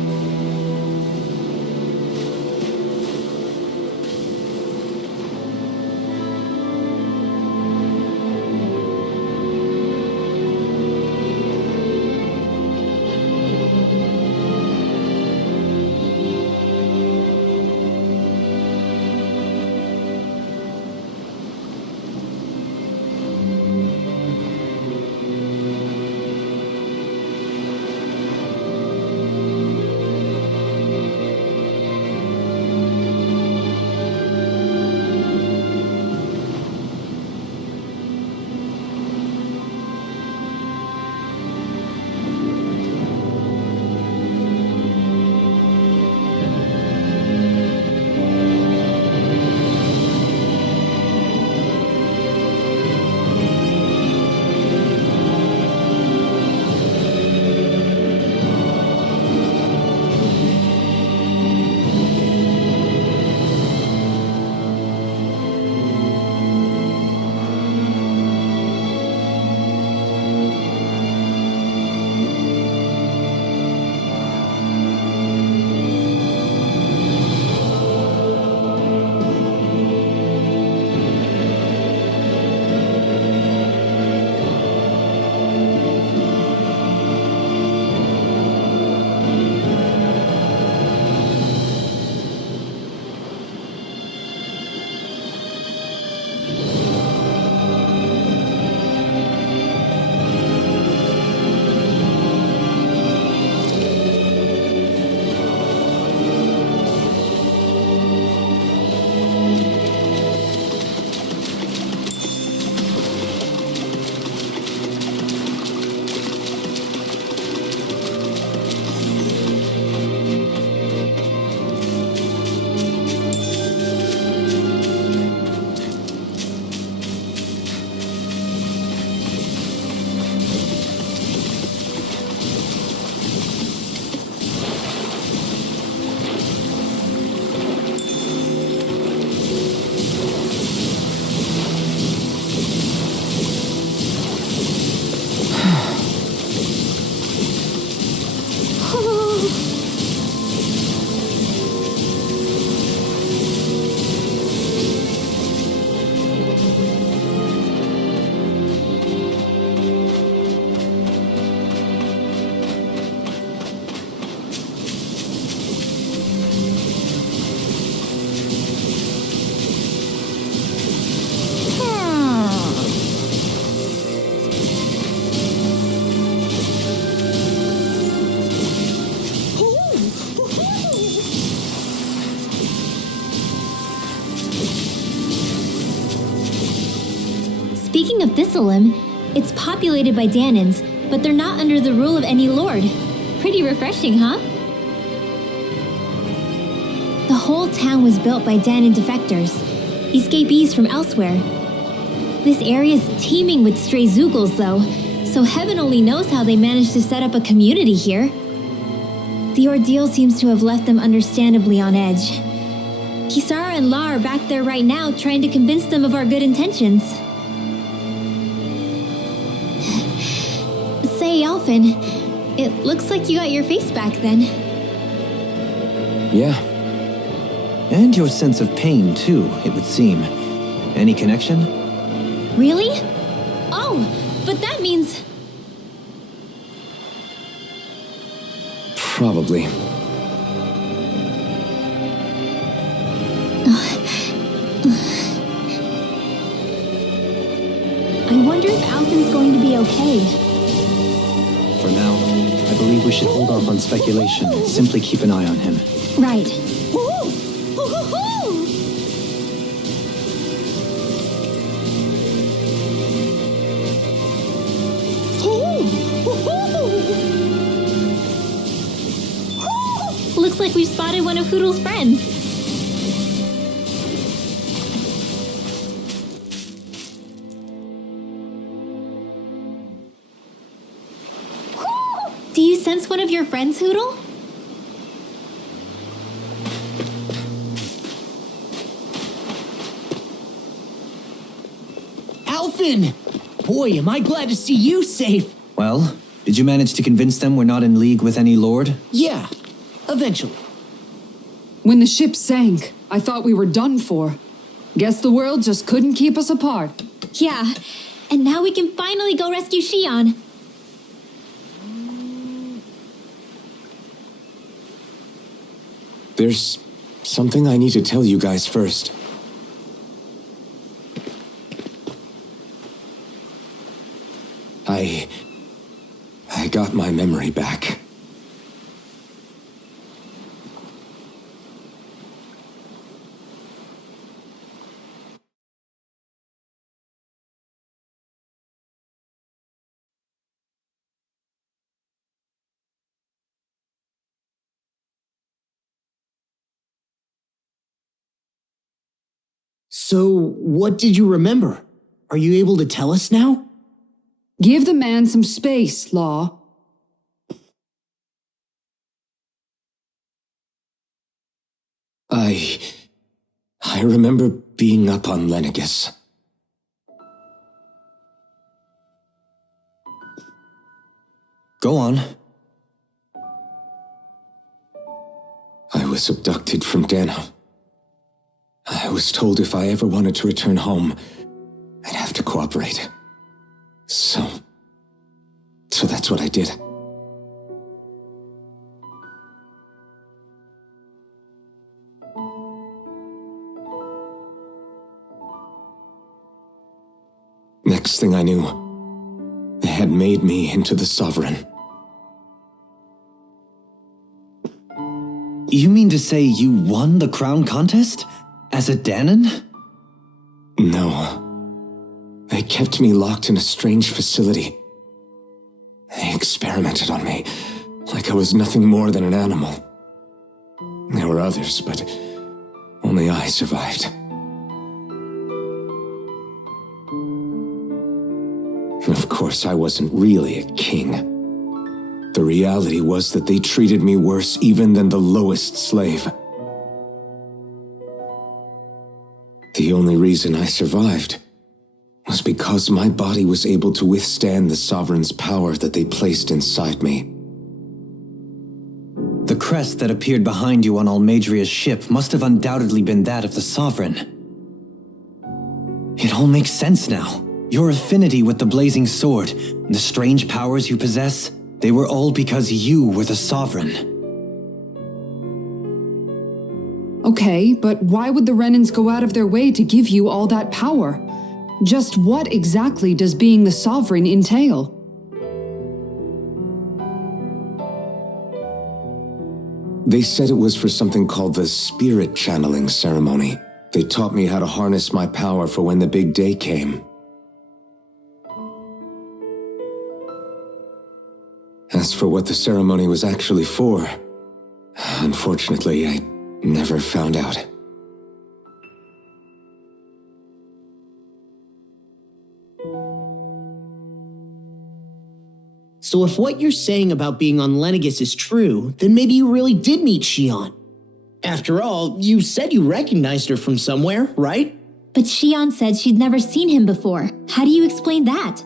Speaking of Thistleim, it's populated by Danans, but they're not under the rule of any lord. Pretty refreshing, huh? The whole town was built by Danan defectors, escapees from elsewhere. This area's teeming with stray Zoogles, though, so heaven only knows how they managed to set up a community here. The ordeal seems to have left them understandably on edge. Kisara and La are back there right now trying to convince them of our good intentions. Say, Alphen, it looks like you got your face back then. Yeah, And your sense of pain, too, it would seem. Any connection? Really? Oh, but that means... probably. I wonder if Alphen's going to be okay. For now, I believe we should hold off on speculation and simply keep an eye on him. Right. Looks like we've spotted one of Hoodle's friends. Do you sense one of your friends, Hoodle? Alphen! Boy, am I glad to see you safe. Well, did you manage to convince them we're not in league with any lord? Yeah, eventually. When the ship sank, I thought we were done for. Guess the world just couldn't keep us apart. Yeah, and now we can finally go rescue Shion. There's something I need to tell you guys first. I got my memory back. So, what did you remember? Are you able to tell us now? Give the man some space, Law. I remember being up on Lenegus. Go on. I was abducted from Dano. I was told if I ever wanted to return home, I'd have to cooperate. So that's what I did. Next thing I knew, they had made me into the Sovereign. You mean to say you won the crown contest? As a Danon? No. They kept me locked in a strange facility. They experimented on me, like I was nothing more than an animal. There were others, but only I survived. Of course, I wasn't really a king. The reality was that they treated me worse even than the lowest slave. The only reason I survived was because my body was able to withstand the Sovereign's power that they placed inside me. The crest that appeared behind you on Almadria's ship must have undoubtedly been that of the Sovereign. It all makes sense now. Your affinity with the blazing sword, and the strange powers you possess, they were all because you were the Sovereign. Okay, but why would the Renans go out of their way to give you all that power? Just what exactly does being the Sovereign entail? They said it was for something called the Spirit Channeling Ceremony. They taught me how to harness my power for when the big day came. As for what the ceremony was actually for, unfortunately, I never found out. So if what you're saying about being on Lenegus is true, then maybe you really did meet Shion. After all, you said you recognized her from somewhere, right? But Shion said she'd never seen him before. How do you explain that?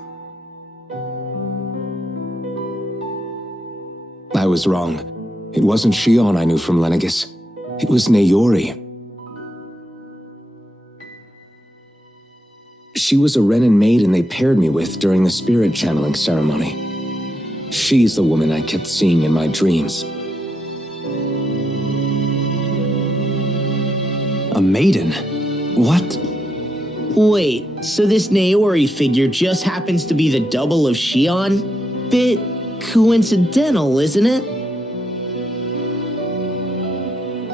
I was wrong. It wasn't Shion I knew from Lenegis. It was Naori. She was a Renin maiden they paired me with during the spirit channeling ceremony. She's the woman I kept seeing in my dreams. A maiden? What? Wait, so this Naori figure just happens to be the double of Shion? Bit coincidental, isn't it?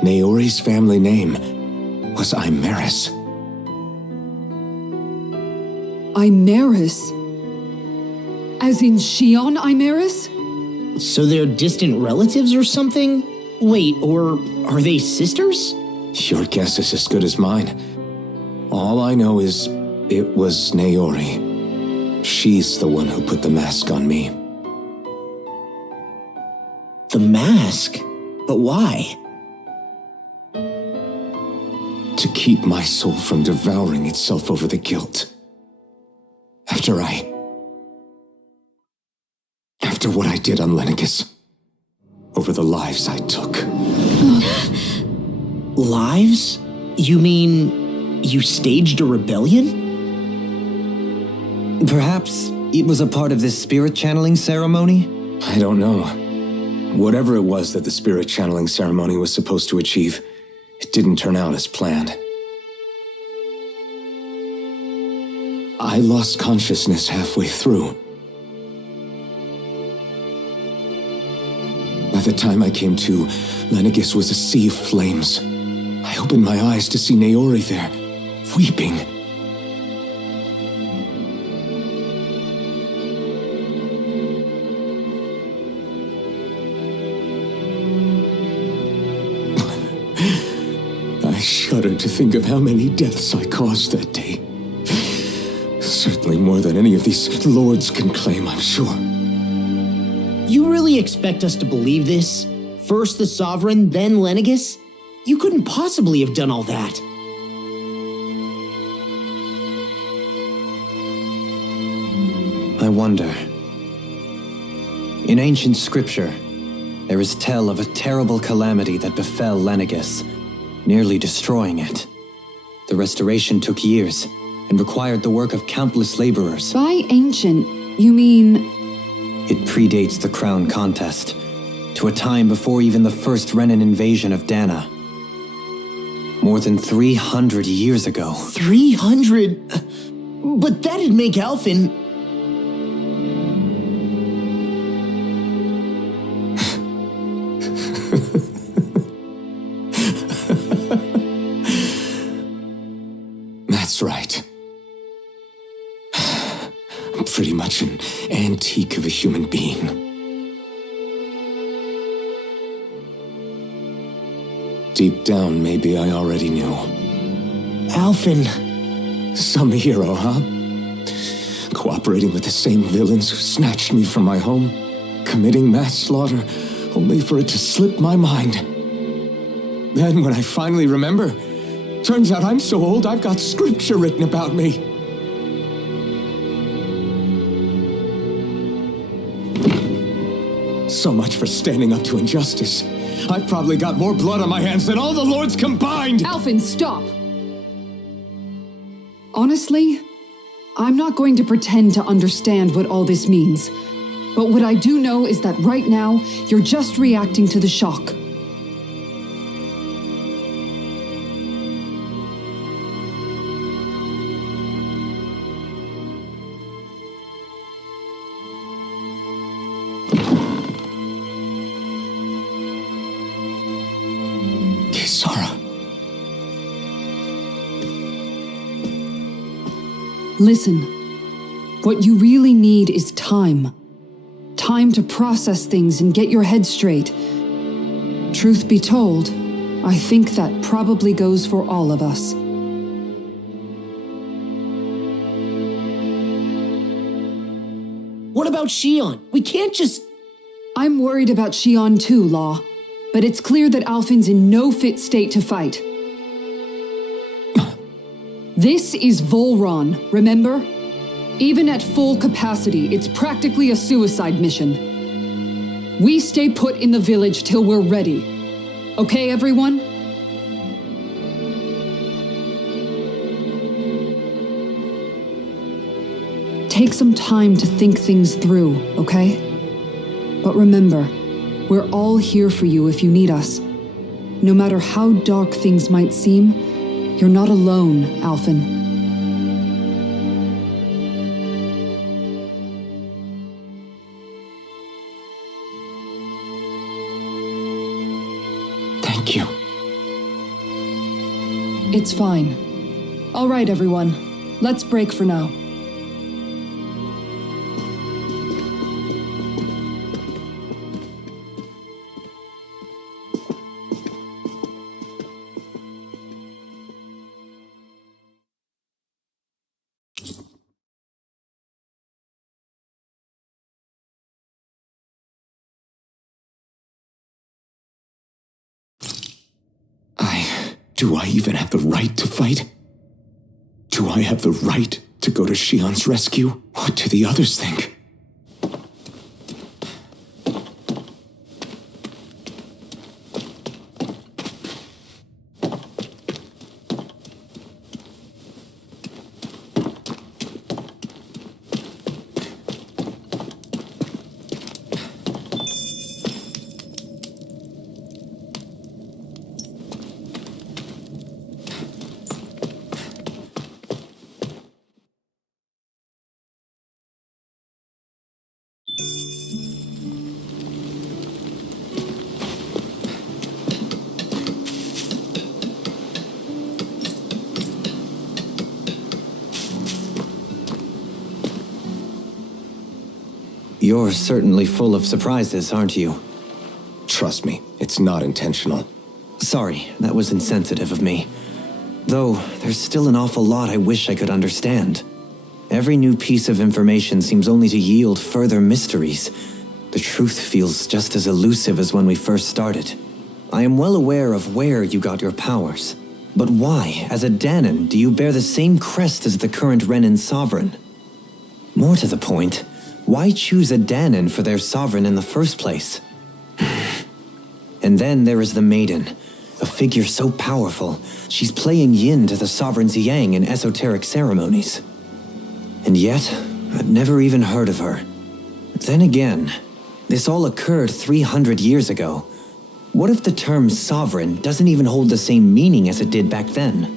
Naori's family name was Imeris. Imeris? As in Shion Imeris? So they're distant relatives or something? Wait, or are they sisters? Your guess is as good as mine. All I know is it was Naori. She's the one who put the mask on me. The mask? But why? To keep my soul from devouring itself over the guilt. After what I did on Lenegis. Over the lives I took. Lives? You mean you staged a rebellion? Perhaps it was a part of this spirit channeling ceremony? I don't know. Whatever it was that the spirit channeling ceremony was supposed to achieve, it didn't turn out as planned. I lost consciousness halfway through. By the time I came to, Lenegis was a sea of flames. I opened my eyes to see Naori there, weeping. I shudder to think of how many deaths I caused that day. Certainly more than any of these lords can claim, I'm sure. You really expect us to believe this? First the Sovereign, then Lenegis? You couldn't possibly have done all that. I wonder. In ancient scripture, there is tell of a terrible calamity that befell Lenegis, nearly destroying it. The restoration took years and required the work of countless laborers. By ancient, you mean... It predates the crown contest, to a time before even the first Renin invasion of Dana. More than 300 years ago. 300? But that'd make Alphen... That's right. I'm pretty much an antique of a human being. Deep down, maybe I already knew. Alphen... Some hero, huh? Cooperating with the same villains who snatched me from my home, committing mass slaughter, only for it to slip my mind. Then, when I finally remember, turns out I'm so old I've got scripture written about me. So much for standing up to injustice. I've probably got more blood on my hands than all the lords combined! Alphen, stop! Honestly, I'm not going to pretend to understand what all this means. But what I do know is that right now, you're just reacting to the shock. Listen, what you really need is time. Time to process things and get your head straight. Truth be told, I think that probably goes for all of us. What about Shion? We can't just... I'm worried about Shion too, Law. but it's clear that Alfin's in no fit state to fight. This is Volron, remember? Even at full capacity, it's practically a suicide mission. We stay put in the village till we're ready. Okay, everyone? Take some time to think things through, okay? But remember, we're all here for you if you need us. No matter how dark things might seem, you're not alone, Alfin. Thank you. It's fine. All right, everyone. Let's break for now. Do I even have the right to fight? Do I have the right to go to Shion's rescue? What do the others think? You're certainly full of surprises, aren't you? Trust me, it's not intentional. Sorry, that was insensitive of me. Though, there's still an awful lot I wish I could understand. Every new piece of information seems only to yield further mysteries. The truth feels just as elusive as when we first started. I am well aware of where you got your powers. But why, as a Danon, do you bear the same crest as the current Renan sovereign? More to the point, why choose a Danon for their sovereign in the first place? And then there is the Maiden, a figure so powerful, she's playing yin to the sovereign's yang in esoteric ceremonies. And yet, I've never even heard of her. Then again, this all occurred 300 years ago. What if the term sovereign doesn't even hold the same meaning as it did back then?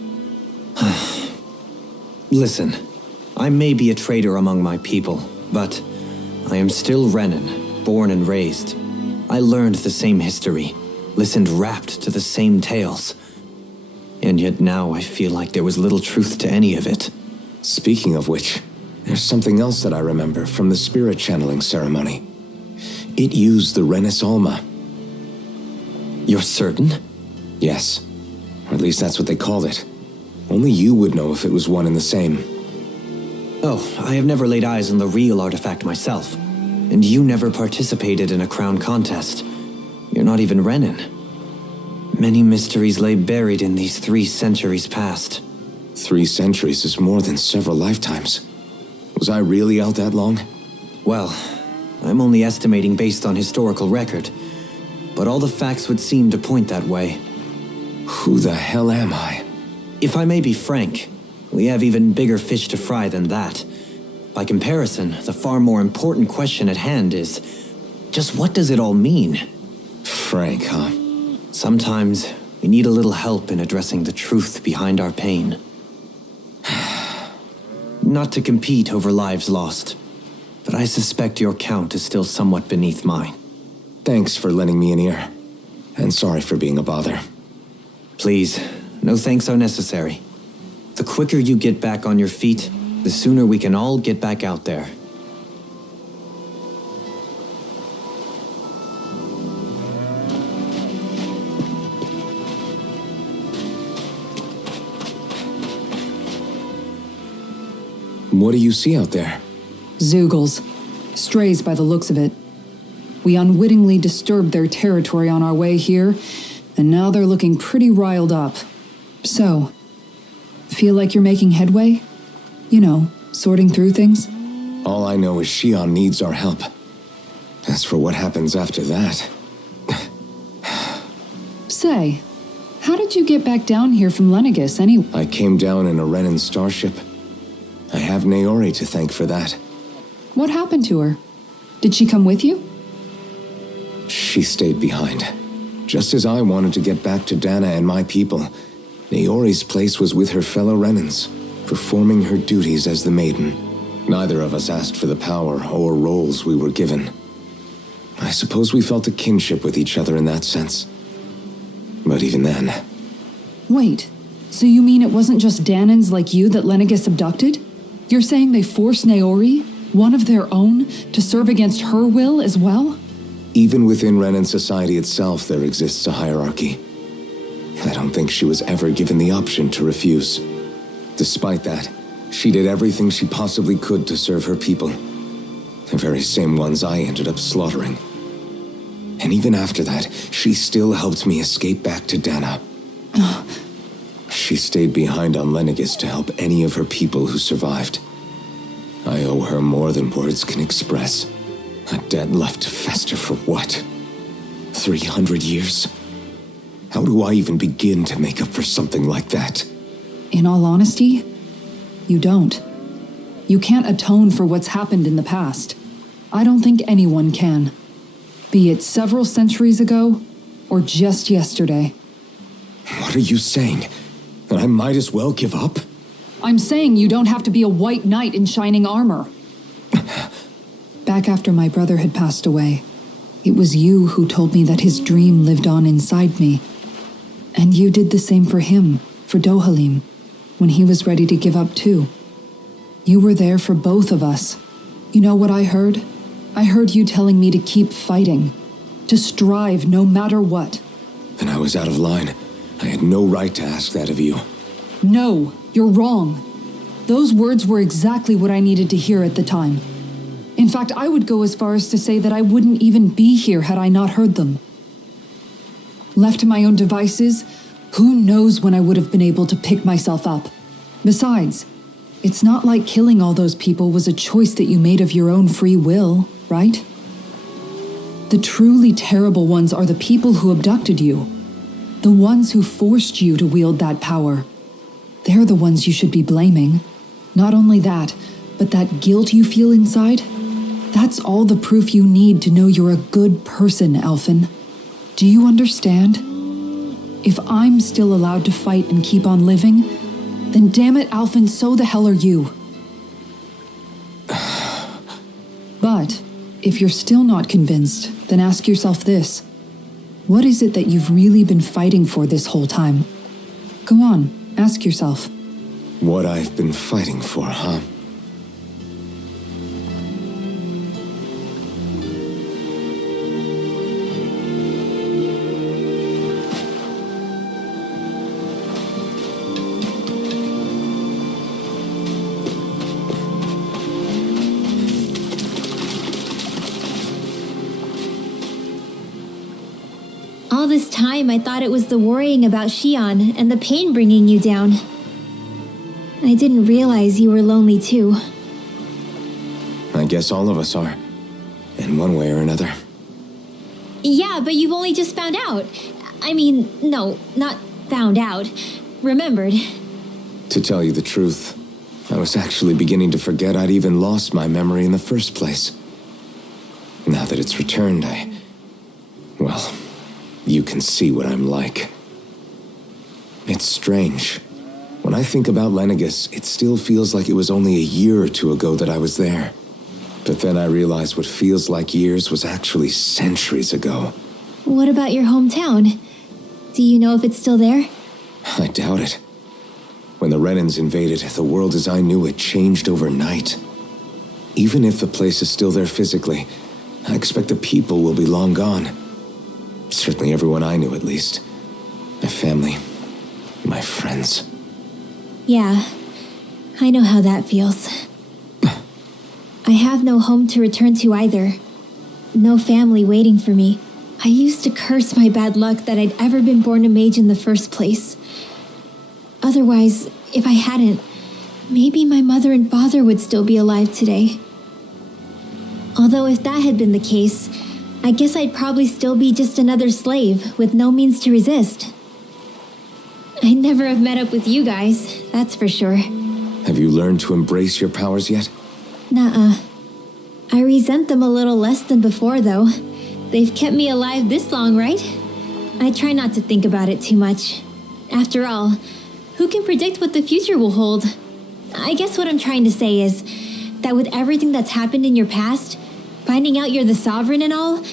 Listen, I may be a traitor among my people, but I am still Renan, born and raised. I learned the same history, listened rapt to the same tales. And yet now I feel like there was little truth to any of it. Speaking of which, there's something else that I remember from the spirit channeling ceremony. It used the Renis Alma. You're certain? Yes. Or at least that's what they called it. Only you would know if it was one and the same. Oh, I have never laid eyes on the real artifact myself. And you never participated in a crown contest. You're not even Renan. Many mysteries lay buried in these 3 centuries past. 3 centuries is more than several lifetimes. Was I really out that long? Well, I'm only estimating based on historical record. But all the facts would seem to point that way. Who the hell am I? If I may be frank, we have even bigger fish to fry than that. By comparison, the far more important question at hand is, just what does it all mean? Frank, huh? Sometimes we need a little help in addressing the truth behind our pain. Not to compete over lives lost, but I suspect your count is still somewhat beneath mine. Thanks for lending me an ear. And sorry for being a bother. Please, no thanks are necessary. The quicker you get back on your feet, the sooner we can all get back out there. What do you see out there? Zeugles. Strays by the looks of it. We unwittingly disturbed their territory on our way here, and now they're looking pretty riled up. So, feel like you're making headway? You know, sorting through things? All I know is Shion needs our help. As for what happens after that... Say, how did you get back down here from Lenegis anyway? I came down in a Renan starship. I have Naori to thank for that. What happened to her? Did she come with you? She stayed behind. Just as I wanted to get back to Dana and my people, Naori's place was with her fellow Renans, performing her duties as the maiden. Neither of us asked for the power or roles we were given. I suppose we felt a kinship with each other in that sense. But even then... Wait, so you mean it wasn't just Danans like you that Lenegis abducted? You're saying they forced Naori, one of their own, to serve against her will as well? Even within Renan society itself, there exists a hierarchy. I don't think she was ever given the option to refuse. Despite that, she did everything she possibly could to serve her people. The very same ones I ended up slaughtering. And even after that, she still helped me escape back to Dana. She stayed behind on Lenegis to help any of her people who survived. I owe her more than words can express. A debt left to fester for what? 300 years? How do I even begin to make up for something like that? In all honesty, you don't. You can't atone for what's happened in the past. I don't think anyone can. Be it several centuries ago, or just yesterday. What are you saying? That I might as well give up? I'm saying you don't have to be a white knight in shining armor. Back after my brother had passed away, it was you who told me that his dream lived on inside me. And you did the same for him, for Dohalim, when he was ready to give up too. You were there for both of us. You know what I heard? I heard you telling me to keep fighting, to strive no matter what. And I was out of line. I had no right to ask that of you. No, you're wrong. Those words were exactly what I needed to hear at the time. In fact, I would go as far as to say that I wouldn't even be here had I not heard them. Left to my own devices, who knows when I would have been able to pick myself up. Besides, it's not like killing all those people was a choice that you made of your own free will, right? The truly terrible ones are the people who abducted you. The ones who forced you to wield that power. They're the ones you should be blaming. Not only that, but that guilt you feel inside, that's all the proof you need to know you're a good person, Elfin. Do you understand? If I'm still allowed to fight and keep on living, then damn it, Alfin, so the hell are you. But if you're still not convinced, then ask yourself this. What is it that you've really been fighting for this whole time? Go on, ask yourself. What I've been fighting for, huh? All this time, I thought it was the worrying about Shion and the pain bringing you down. I didn't realize you were lonely too. I guess all of us are. In one way or another. Yeah, but you've only just found out. I mean, no, not found out. Remembered. To tell you the truth, I was actually beginning to forget I'd even lost my memory in the first place. Now that it's returned, well, you can see what I'm like. It's strange. When I think about Lenegis, it still feels like it was only a year or two ago that I was there. But then I realized what feels like years was actually centuries ago. What about your hometown? Do you know if it's still there? I doubt it. When the Renans invaded, the world as I knew it changed overnight. Even if the place is still there physically, I expect the people will be long gone. Certainly everyone I knew, at least. My family, my friends. Yeah, I know how that feels. I have no home to return to either. no family waiting for me. I used to curse my bad luck that I'd ever been born a mage in the first place. Otherwise, if I hadn't, maybe my mother and father would still be alive today. Although if that had been the case, I guess I'd probably still be just another slave with no means to resist. I'd never have met up with you guys, that's for sure. Have you learned to embrace your powers yet? Nuh-uh. I resent them a little less than before, though. They've kept me alive this long, right? I try not to think about it too much. After all, who can predict what the future will hold? I guess what I'm trying to say is that with everything that's happened in your past, finding out you're the sovereign and all,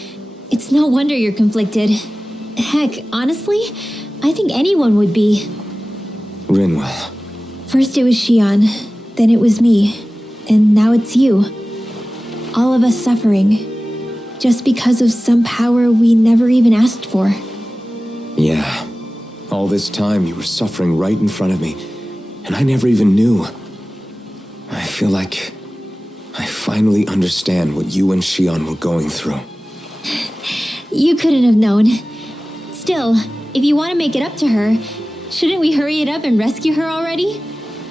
it's no wonder you're conflicted. Heck, honestly, I think anyone would be. Rinwell. First it was Shion, then it was me, and now it's you. All of us suffering, just because of some power we never even asked for. Yeah. All this time you were suffering right in front of me, and I never even knew. I feel like I finally understand what you and Shion were going through. You couldn't have known. Still, if you want to make it up to her, shouldn't we hurry it up and rescue her already?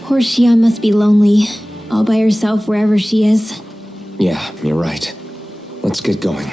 Poor Shion must be lonely, all by herself wherever she is. Yeah, you're right. Let's get going.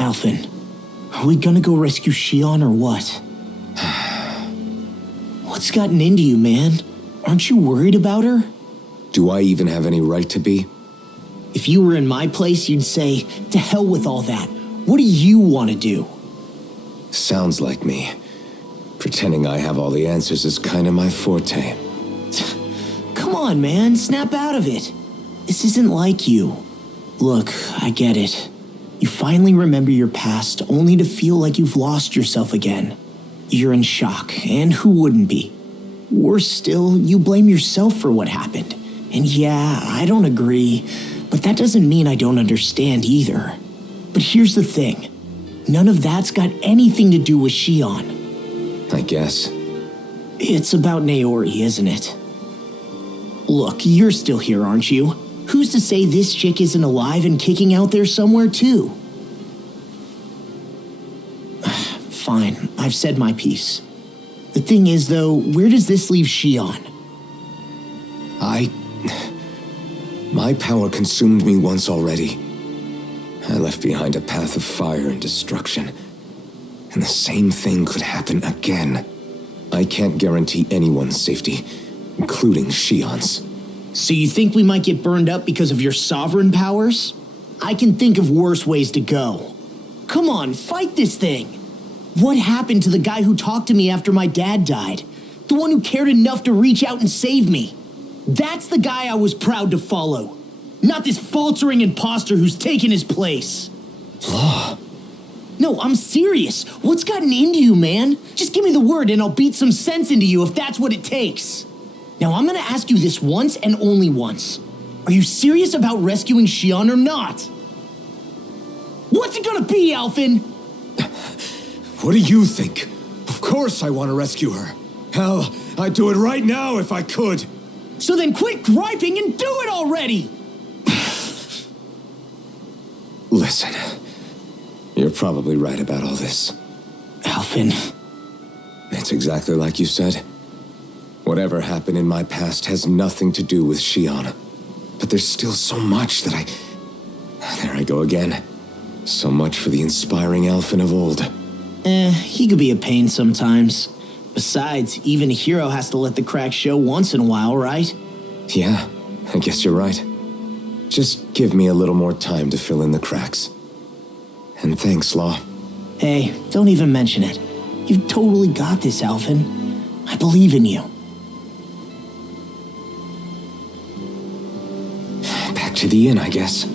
Alphen, are we gonna go rescue Shion or what? What's gotten into you, man? Aren't you worried about her? Do I even have any right to be? If you were in my place, you'd say, to hell with all that. What do you want to do? Sounds like me. Pretending I have all the answers is kind of my forte. Come on, man, snap out of it. This isn't like you. Look, I get it. You finally remember your past only to feel like you've lost yourself again. You're in shock, and who wouldn't be? Worse still, you blame yourself for what happened. And yeah, I don't agree, but that doesn't mean I don't understand either. But here's the thing. None of that's got anything to do with Shion. I guess. It's about Naori, isn't it? Look, you're still here, aren't you? Who's to say this chick isn't alive and kicking out there somewhere, too? Fine, I've said my piece. The thing is, though, where does this leave Shion? My power consumed me once already. I left behind a path of fire and destruction. And the same thing could happen again. I can't guarantee anyone's safety, including Shion's. So you think we might get burned up because of your sovereign powers? I can think of worse ways to go. Come on, fight this thing. What happened to the guy who talked to me after my dad died? The one who cared enough to reach out and save me? That's the guy I was proud to follow. Not this faltering imposter who's taken his place. Law. No, I'm serious. What's gotten into you, man? Just give me the word and I'll beat some sense into you if that's what it takes. Now, I'm gonna ask you this once and only once. Are you serious about rescuing Shion or not? What's it gonna be, Alphen? What do you think? Of course I want to rescue her. Hell, I'd do it right now if I could. So then quit griping and do it already! Listen, you're probably right about all this. Alphen. It's exactly like you said. Whatever happened in my past has nothing to do with Shion. But there's still so much that There I go again. So much for the inspiring elfin of old. He could be a pain sometimes. Besides, even a hero has to let the cracks show once in a while, right? Yeah, I guess you're right. Just give me a little more time to fill in the cracks. And thanks, Law. Hey, don't even mention it. You've totally got this, Alphen. I believe in you. Back to the inn, I guess.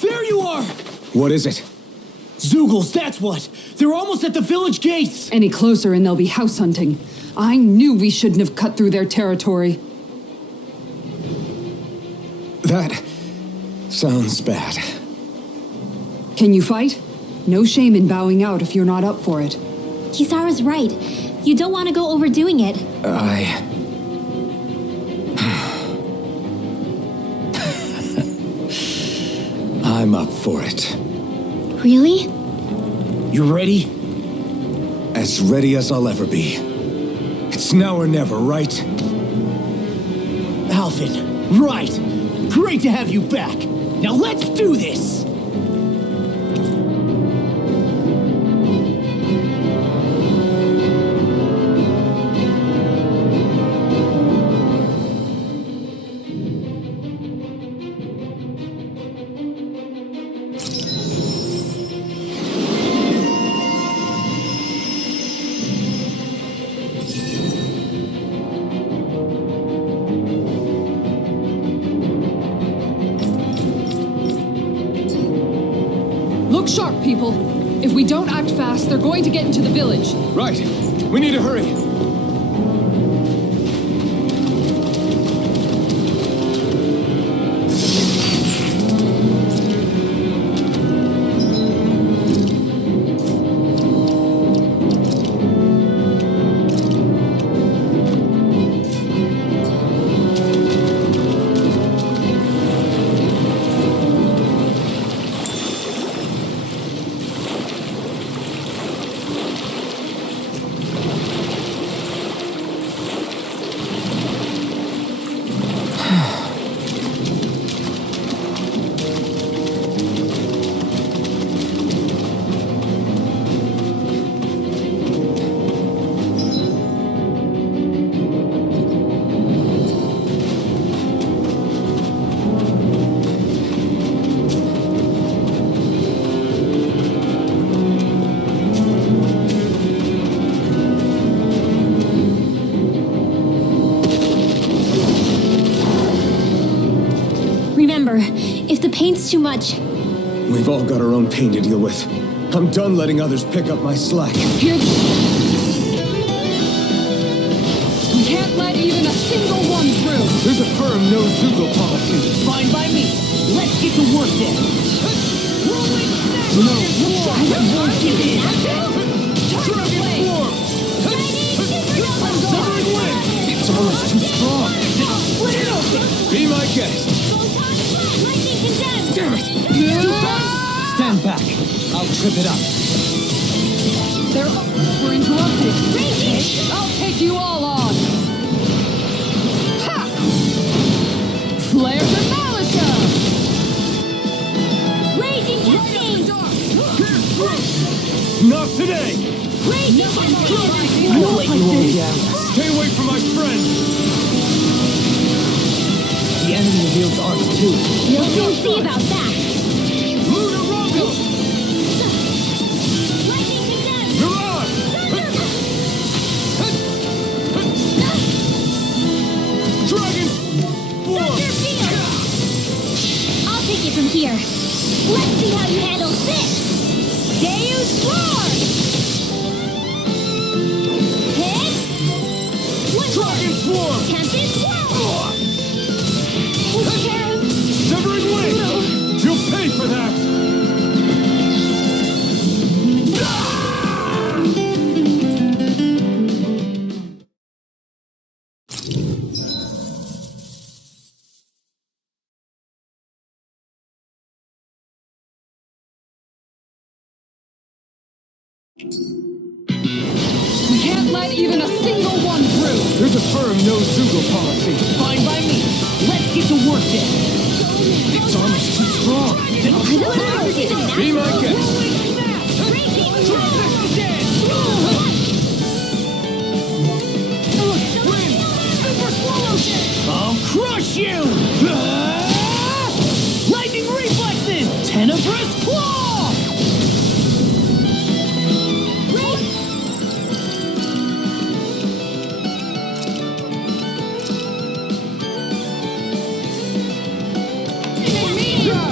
There you are! What is it? Zeugles, that's what! They're almost at the village gates! Any closer and they'll be house hunting. I knew we shouldn't have cut through their territory. That sounds bad. Can you fight? No shame in bowing out if you're not up for it. Kisara's right. You don't want to go overdoing it. I'm up for it. Really? You ready? As ready as I'll ever be. It's now or never, right? Alphen, right! Great to have you back! Now let's do this! Look sharp, people. If we don't act fast, they're going to get into the village. Right. We need to hurry. Remember, if the pain's too much, We've all got our own pain to deal with. I'm done letting others pick up my slack. Here. We can't let even a single one through. There's a firm no-Zeugle policy. Fine by me. Let's get to work then. No war, I won't give in. Dragon form! Severing wind! It's almost too strong. Split it open! Be my guest. Damn it! Stand back. I'll trip it up. We're interrupted. I'll take you all on. Ha! Flares of Malicia! Raging Cascade! Not today! Raging Cascade! I won't let you all down. Stay away from my friend! The enemy wields arts too. We'll see about that. Lunar Rondo! Lightning condemned! Mirage! Dragon! Thunder field! I'll take it from here. Let's see how you handle this! Deus Roar! Hit! One Dragon Swarm! Tempest Whirl! Severing Wing! You'll pay for that! We can't let even a single one through. There's a firm no-Zugo policy. Fine by me. Let's get to work then. Its armor's too strong. Then I'll be my guest. I'll crush you! Lightning reflexes! Tenebrous claw!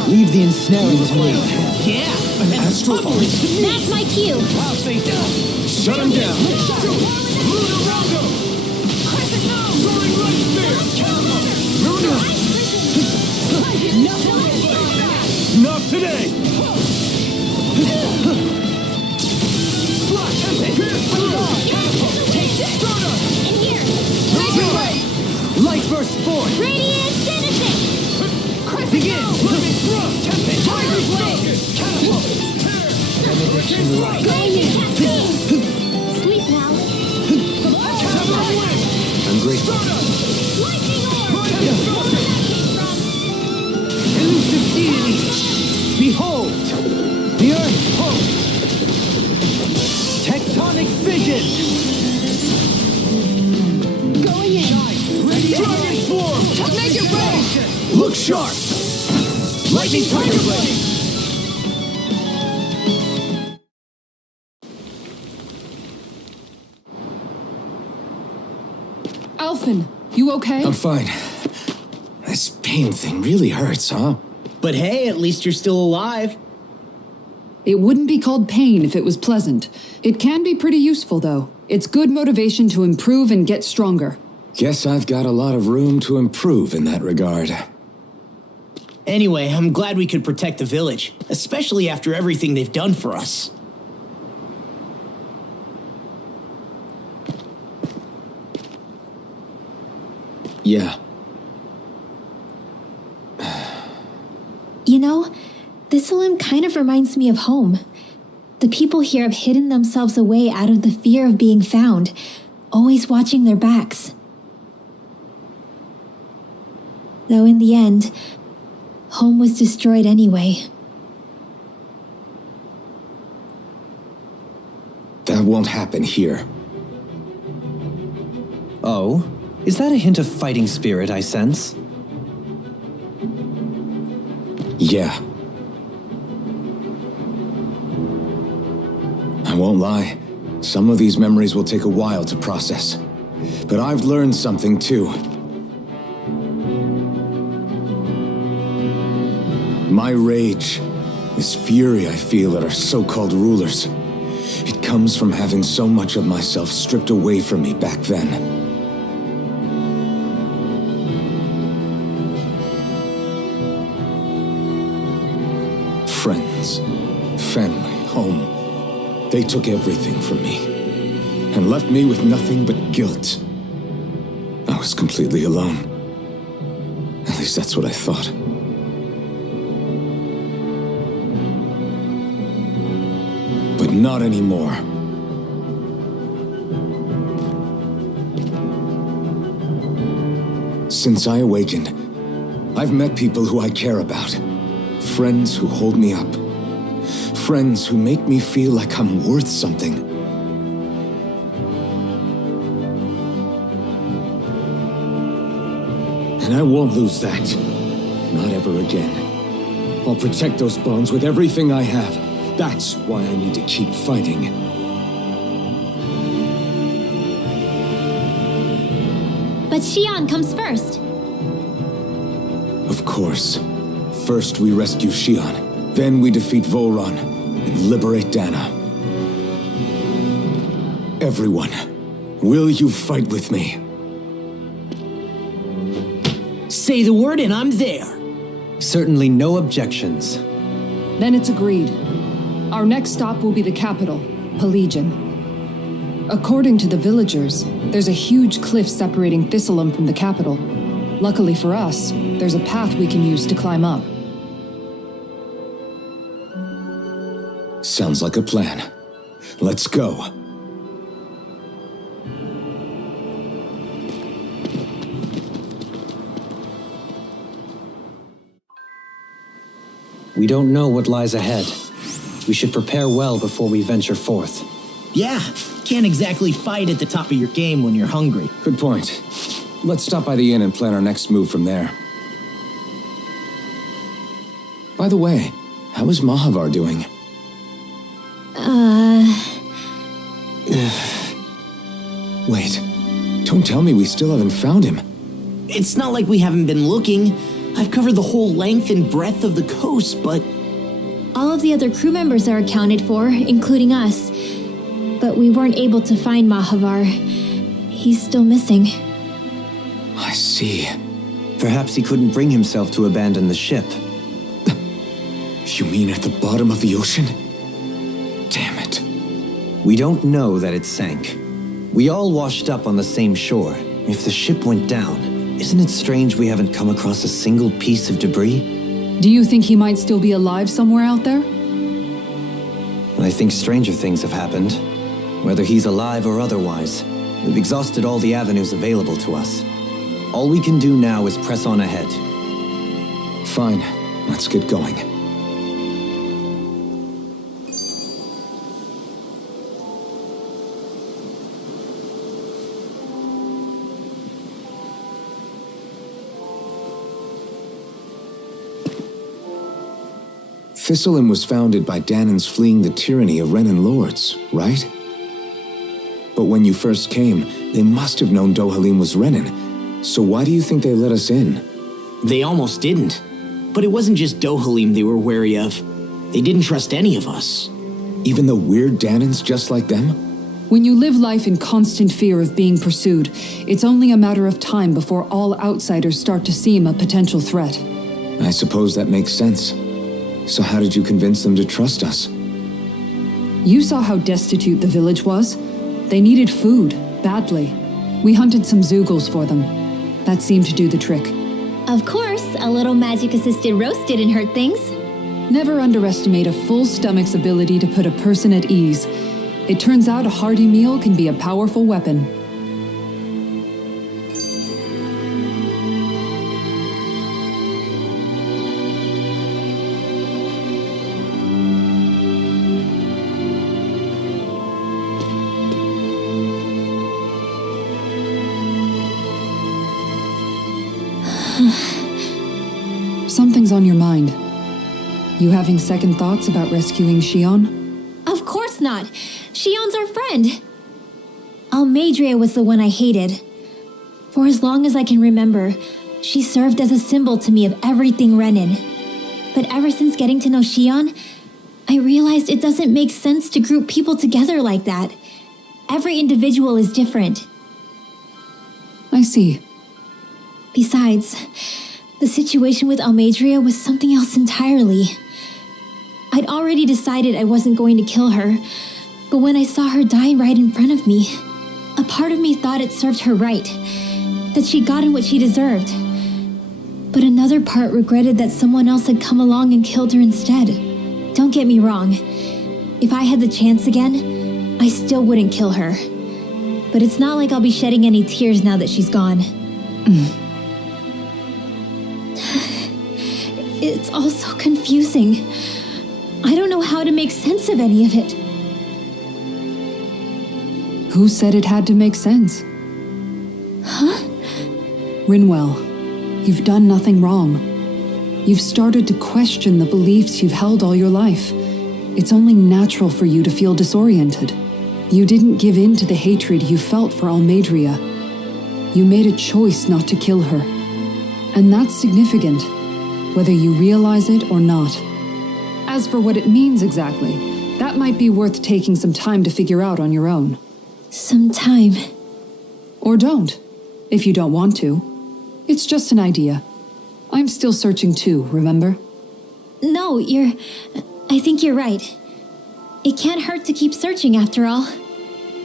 Leave the ensnaring to me. Yeah! An astral pulse to me! That's my cue. I'll say shut him down! Lunar Rondo! Soaring Light Spear! Not today! Flash! Pierce through! Stardust! And here. Light burst forth! Radiant Genesis! Begin! Living thrust! Tempest! Tiger's Focus! Catapult! Benediction Light! Going in. Sleep now. Severing Wing! I'm grateful. Stardust! Lightning Orb! Tiger's Focus! Elusive deity! Behold! The Earth pulse! Tectonic vision! Going in. Dragon Swarm! Make it rain! Look sharp! Lightning Tiger Blade! Alphen, you okay? I'm fine. This pain thing really hurts, huh? But hey, at least you're still alive. It wouldn't be called pain if it was pleasant. It can be pretty useful, though. It's good motivation to improve and get stronger. Guess I've got a lot of room to improve in that regard. Anyway, I'm glad we could protect the village, especially after everything they've done for us. Yeah. You know, Thistleum kind of reminds me of home. The people here have hidden themselves away out of the fear of being found, always watching their backs. Though in the end, home was destroyed anyway. That won't happen here. Oh? Is that a hint of fighting spirit I sense? Yeah. I won't lie. Some of these memories will take a while to process. But I've learned something too. My rage, this fury I feel at our so-called rulers, it comes from having so much of myself stripped away from me back then. Friends, family, home. They took everything from me and left me with nothing but guilt. I was completely alone. At least that's what I thought. But not anymore. Since I awakened, I've met people who I care about. Friends who hold me up. Friends who make me feel like I'm worth something. And I won't lose that. Not ever again. I'll protect those bones with everything I have. That's why I need to keep fighting. But Xion comes first. Of course. First we rescue Xion, then we defeat Volron, and liberate Dana. Everyone, will you fight with me? Say the word and I'm there. Certainly no objections. Then it's agreed. Our next stop will be the capital, Pelegion. According to the villagers, there's a huge cliff separating Thistleum from the capital. Luckily for us, there's a path we can use to climb up. Sounds like a plan. Let's go. We don't know what lies ahead. We should prepare well before we venture forth. Yeah, can't exactly fight at the top of your game when you're hungry. Good point. Let's stop by the inn and plan our next move from there. By the way, how is Mahavar doing? Wait, don't tell me we still haven't found him. It's not like we haven't been looking. I've covered the whole length and breadth of the coast, but... All of the other crew members are accounted for, including us. But we weren't able to find Mahavar. He's still missing. I see. Perhaps he couldn't bring himself to abandon the ship. You mean at the bottom of the ocean? Damn it. We don't know that it sank. We all washed up on the same shore. If the ship went down, isn't it strange we haven't come across a single piece of debris? Do you think he might still be alive somewhere out there? I think stranger things have happened. Whether he's alive or otherwise, we've exhausted all the avenues available to us. All we can do now is press on ahead. Fine, let's get going. Thistleum was founded by Danans fleeing the tyranny of Renan lords, right? But when you first came, they must have known Dohalim was Renan. So why do you think they let us in? They almost didn't. But it wasn't just Dohalim they were wary of. They didn't trust any of us. Even though we're Danans just like them? When you live life in constant fear of being pursued, it's only a matter of time before all outsiders start to seem a potential threat. I suppose that makes sense. So how did you convince them to trust us? You saw how destitute the village was. They needed food, badly. We hunted some Zeugles for them. That seemed to do the trick. Of course, a little magic-assisted roast didn't hurt things. Never underestimate a full stomach's ability to put a person at ease. It turns out a hearty meal can be a powerful weapon. Something's on your mind. You having second thoughts about rescuing Xion? Of course not. Xion's our friend. Almadria was the one I hated. For as long as I can remember, she served as a symbol to me of everything Renan. But ever since getting to know Xion, I realized it doesn't make sense to group people together like that. Every individual is different. I see. Besides, the situation with Almadria was something else entirely. I'd already decided I wasn't going to kill her, but when I saw her die right in front of me, a part of me thought it served her right, that she'd gotten what she deserved. But another part regretted that someone else had come along and killed her instead. Don't get me wrong. If I had the chance again, I still wouldn't kill her. But it's not like I'll be shedding any tears now that she's gone. It's all so confusing. I don't know how to make sense of any of it. Who said it had to make sense? Huh? Rinwell. You've done nothing wrong. You've started to question the beliefs you've held all your life. It's only natural for you to feel disoriented. You didn't give in to the hatred you felt for Almadria. You made a choice not to kill her. And that's significant, whether you realize it or not. As for what it means exactly, that might be worth taking some time to figure out on your own. Some time. Or don't, if you don't want to. It's just an idea. I'm still searching too, remember? No, I think you're right. It can't hurt to keep searching after all.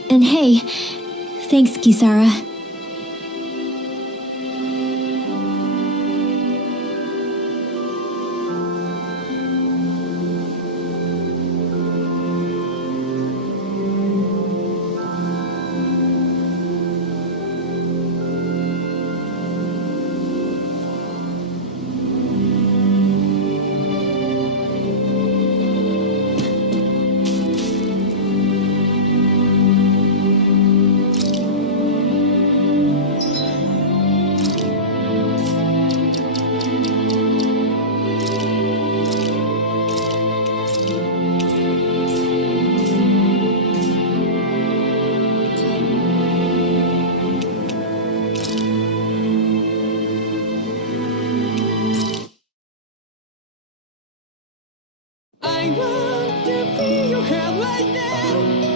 And hey, thanks, Kisara. I want to feel your hand right now.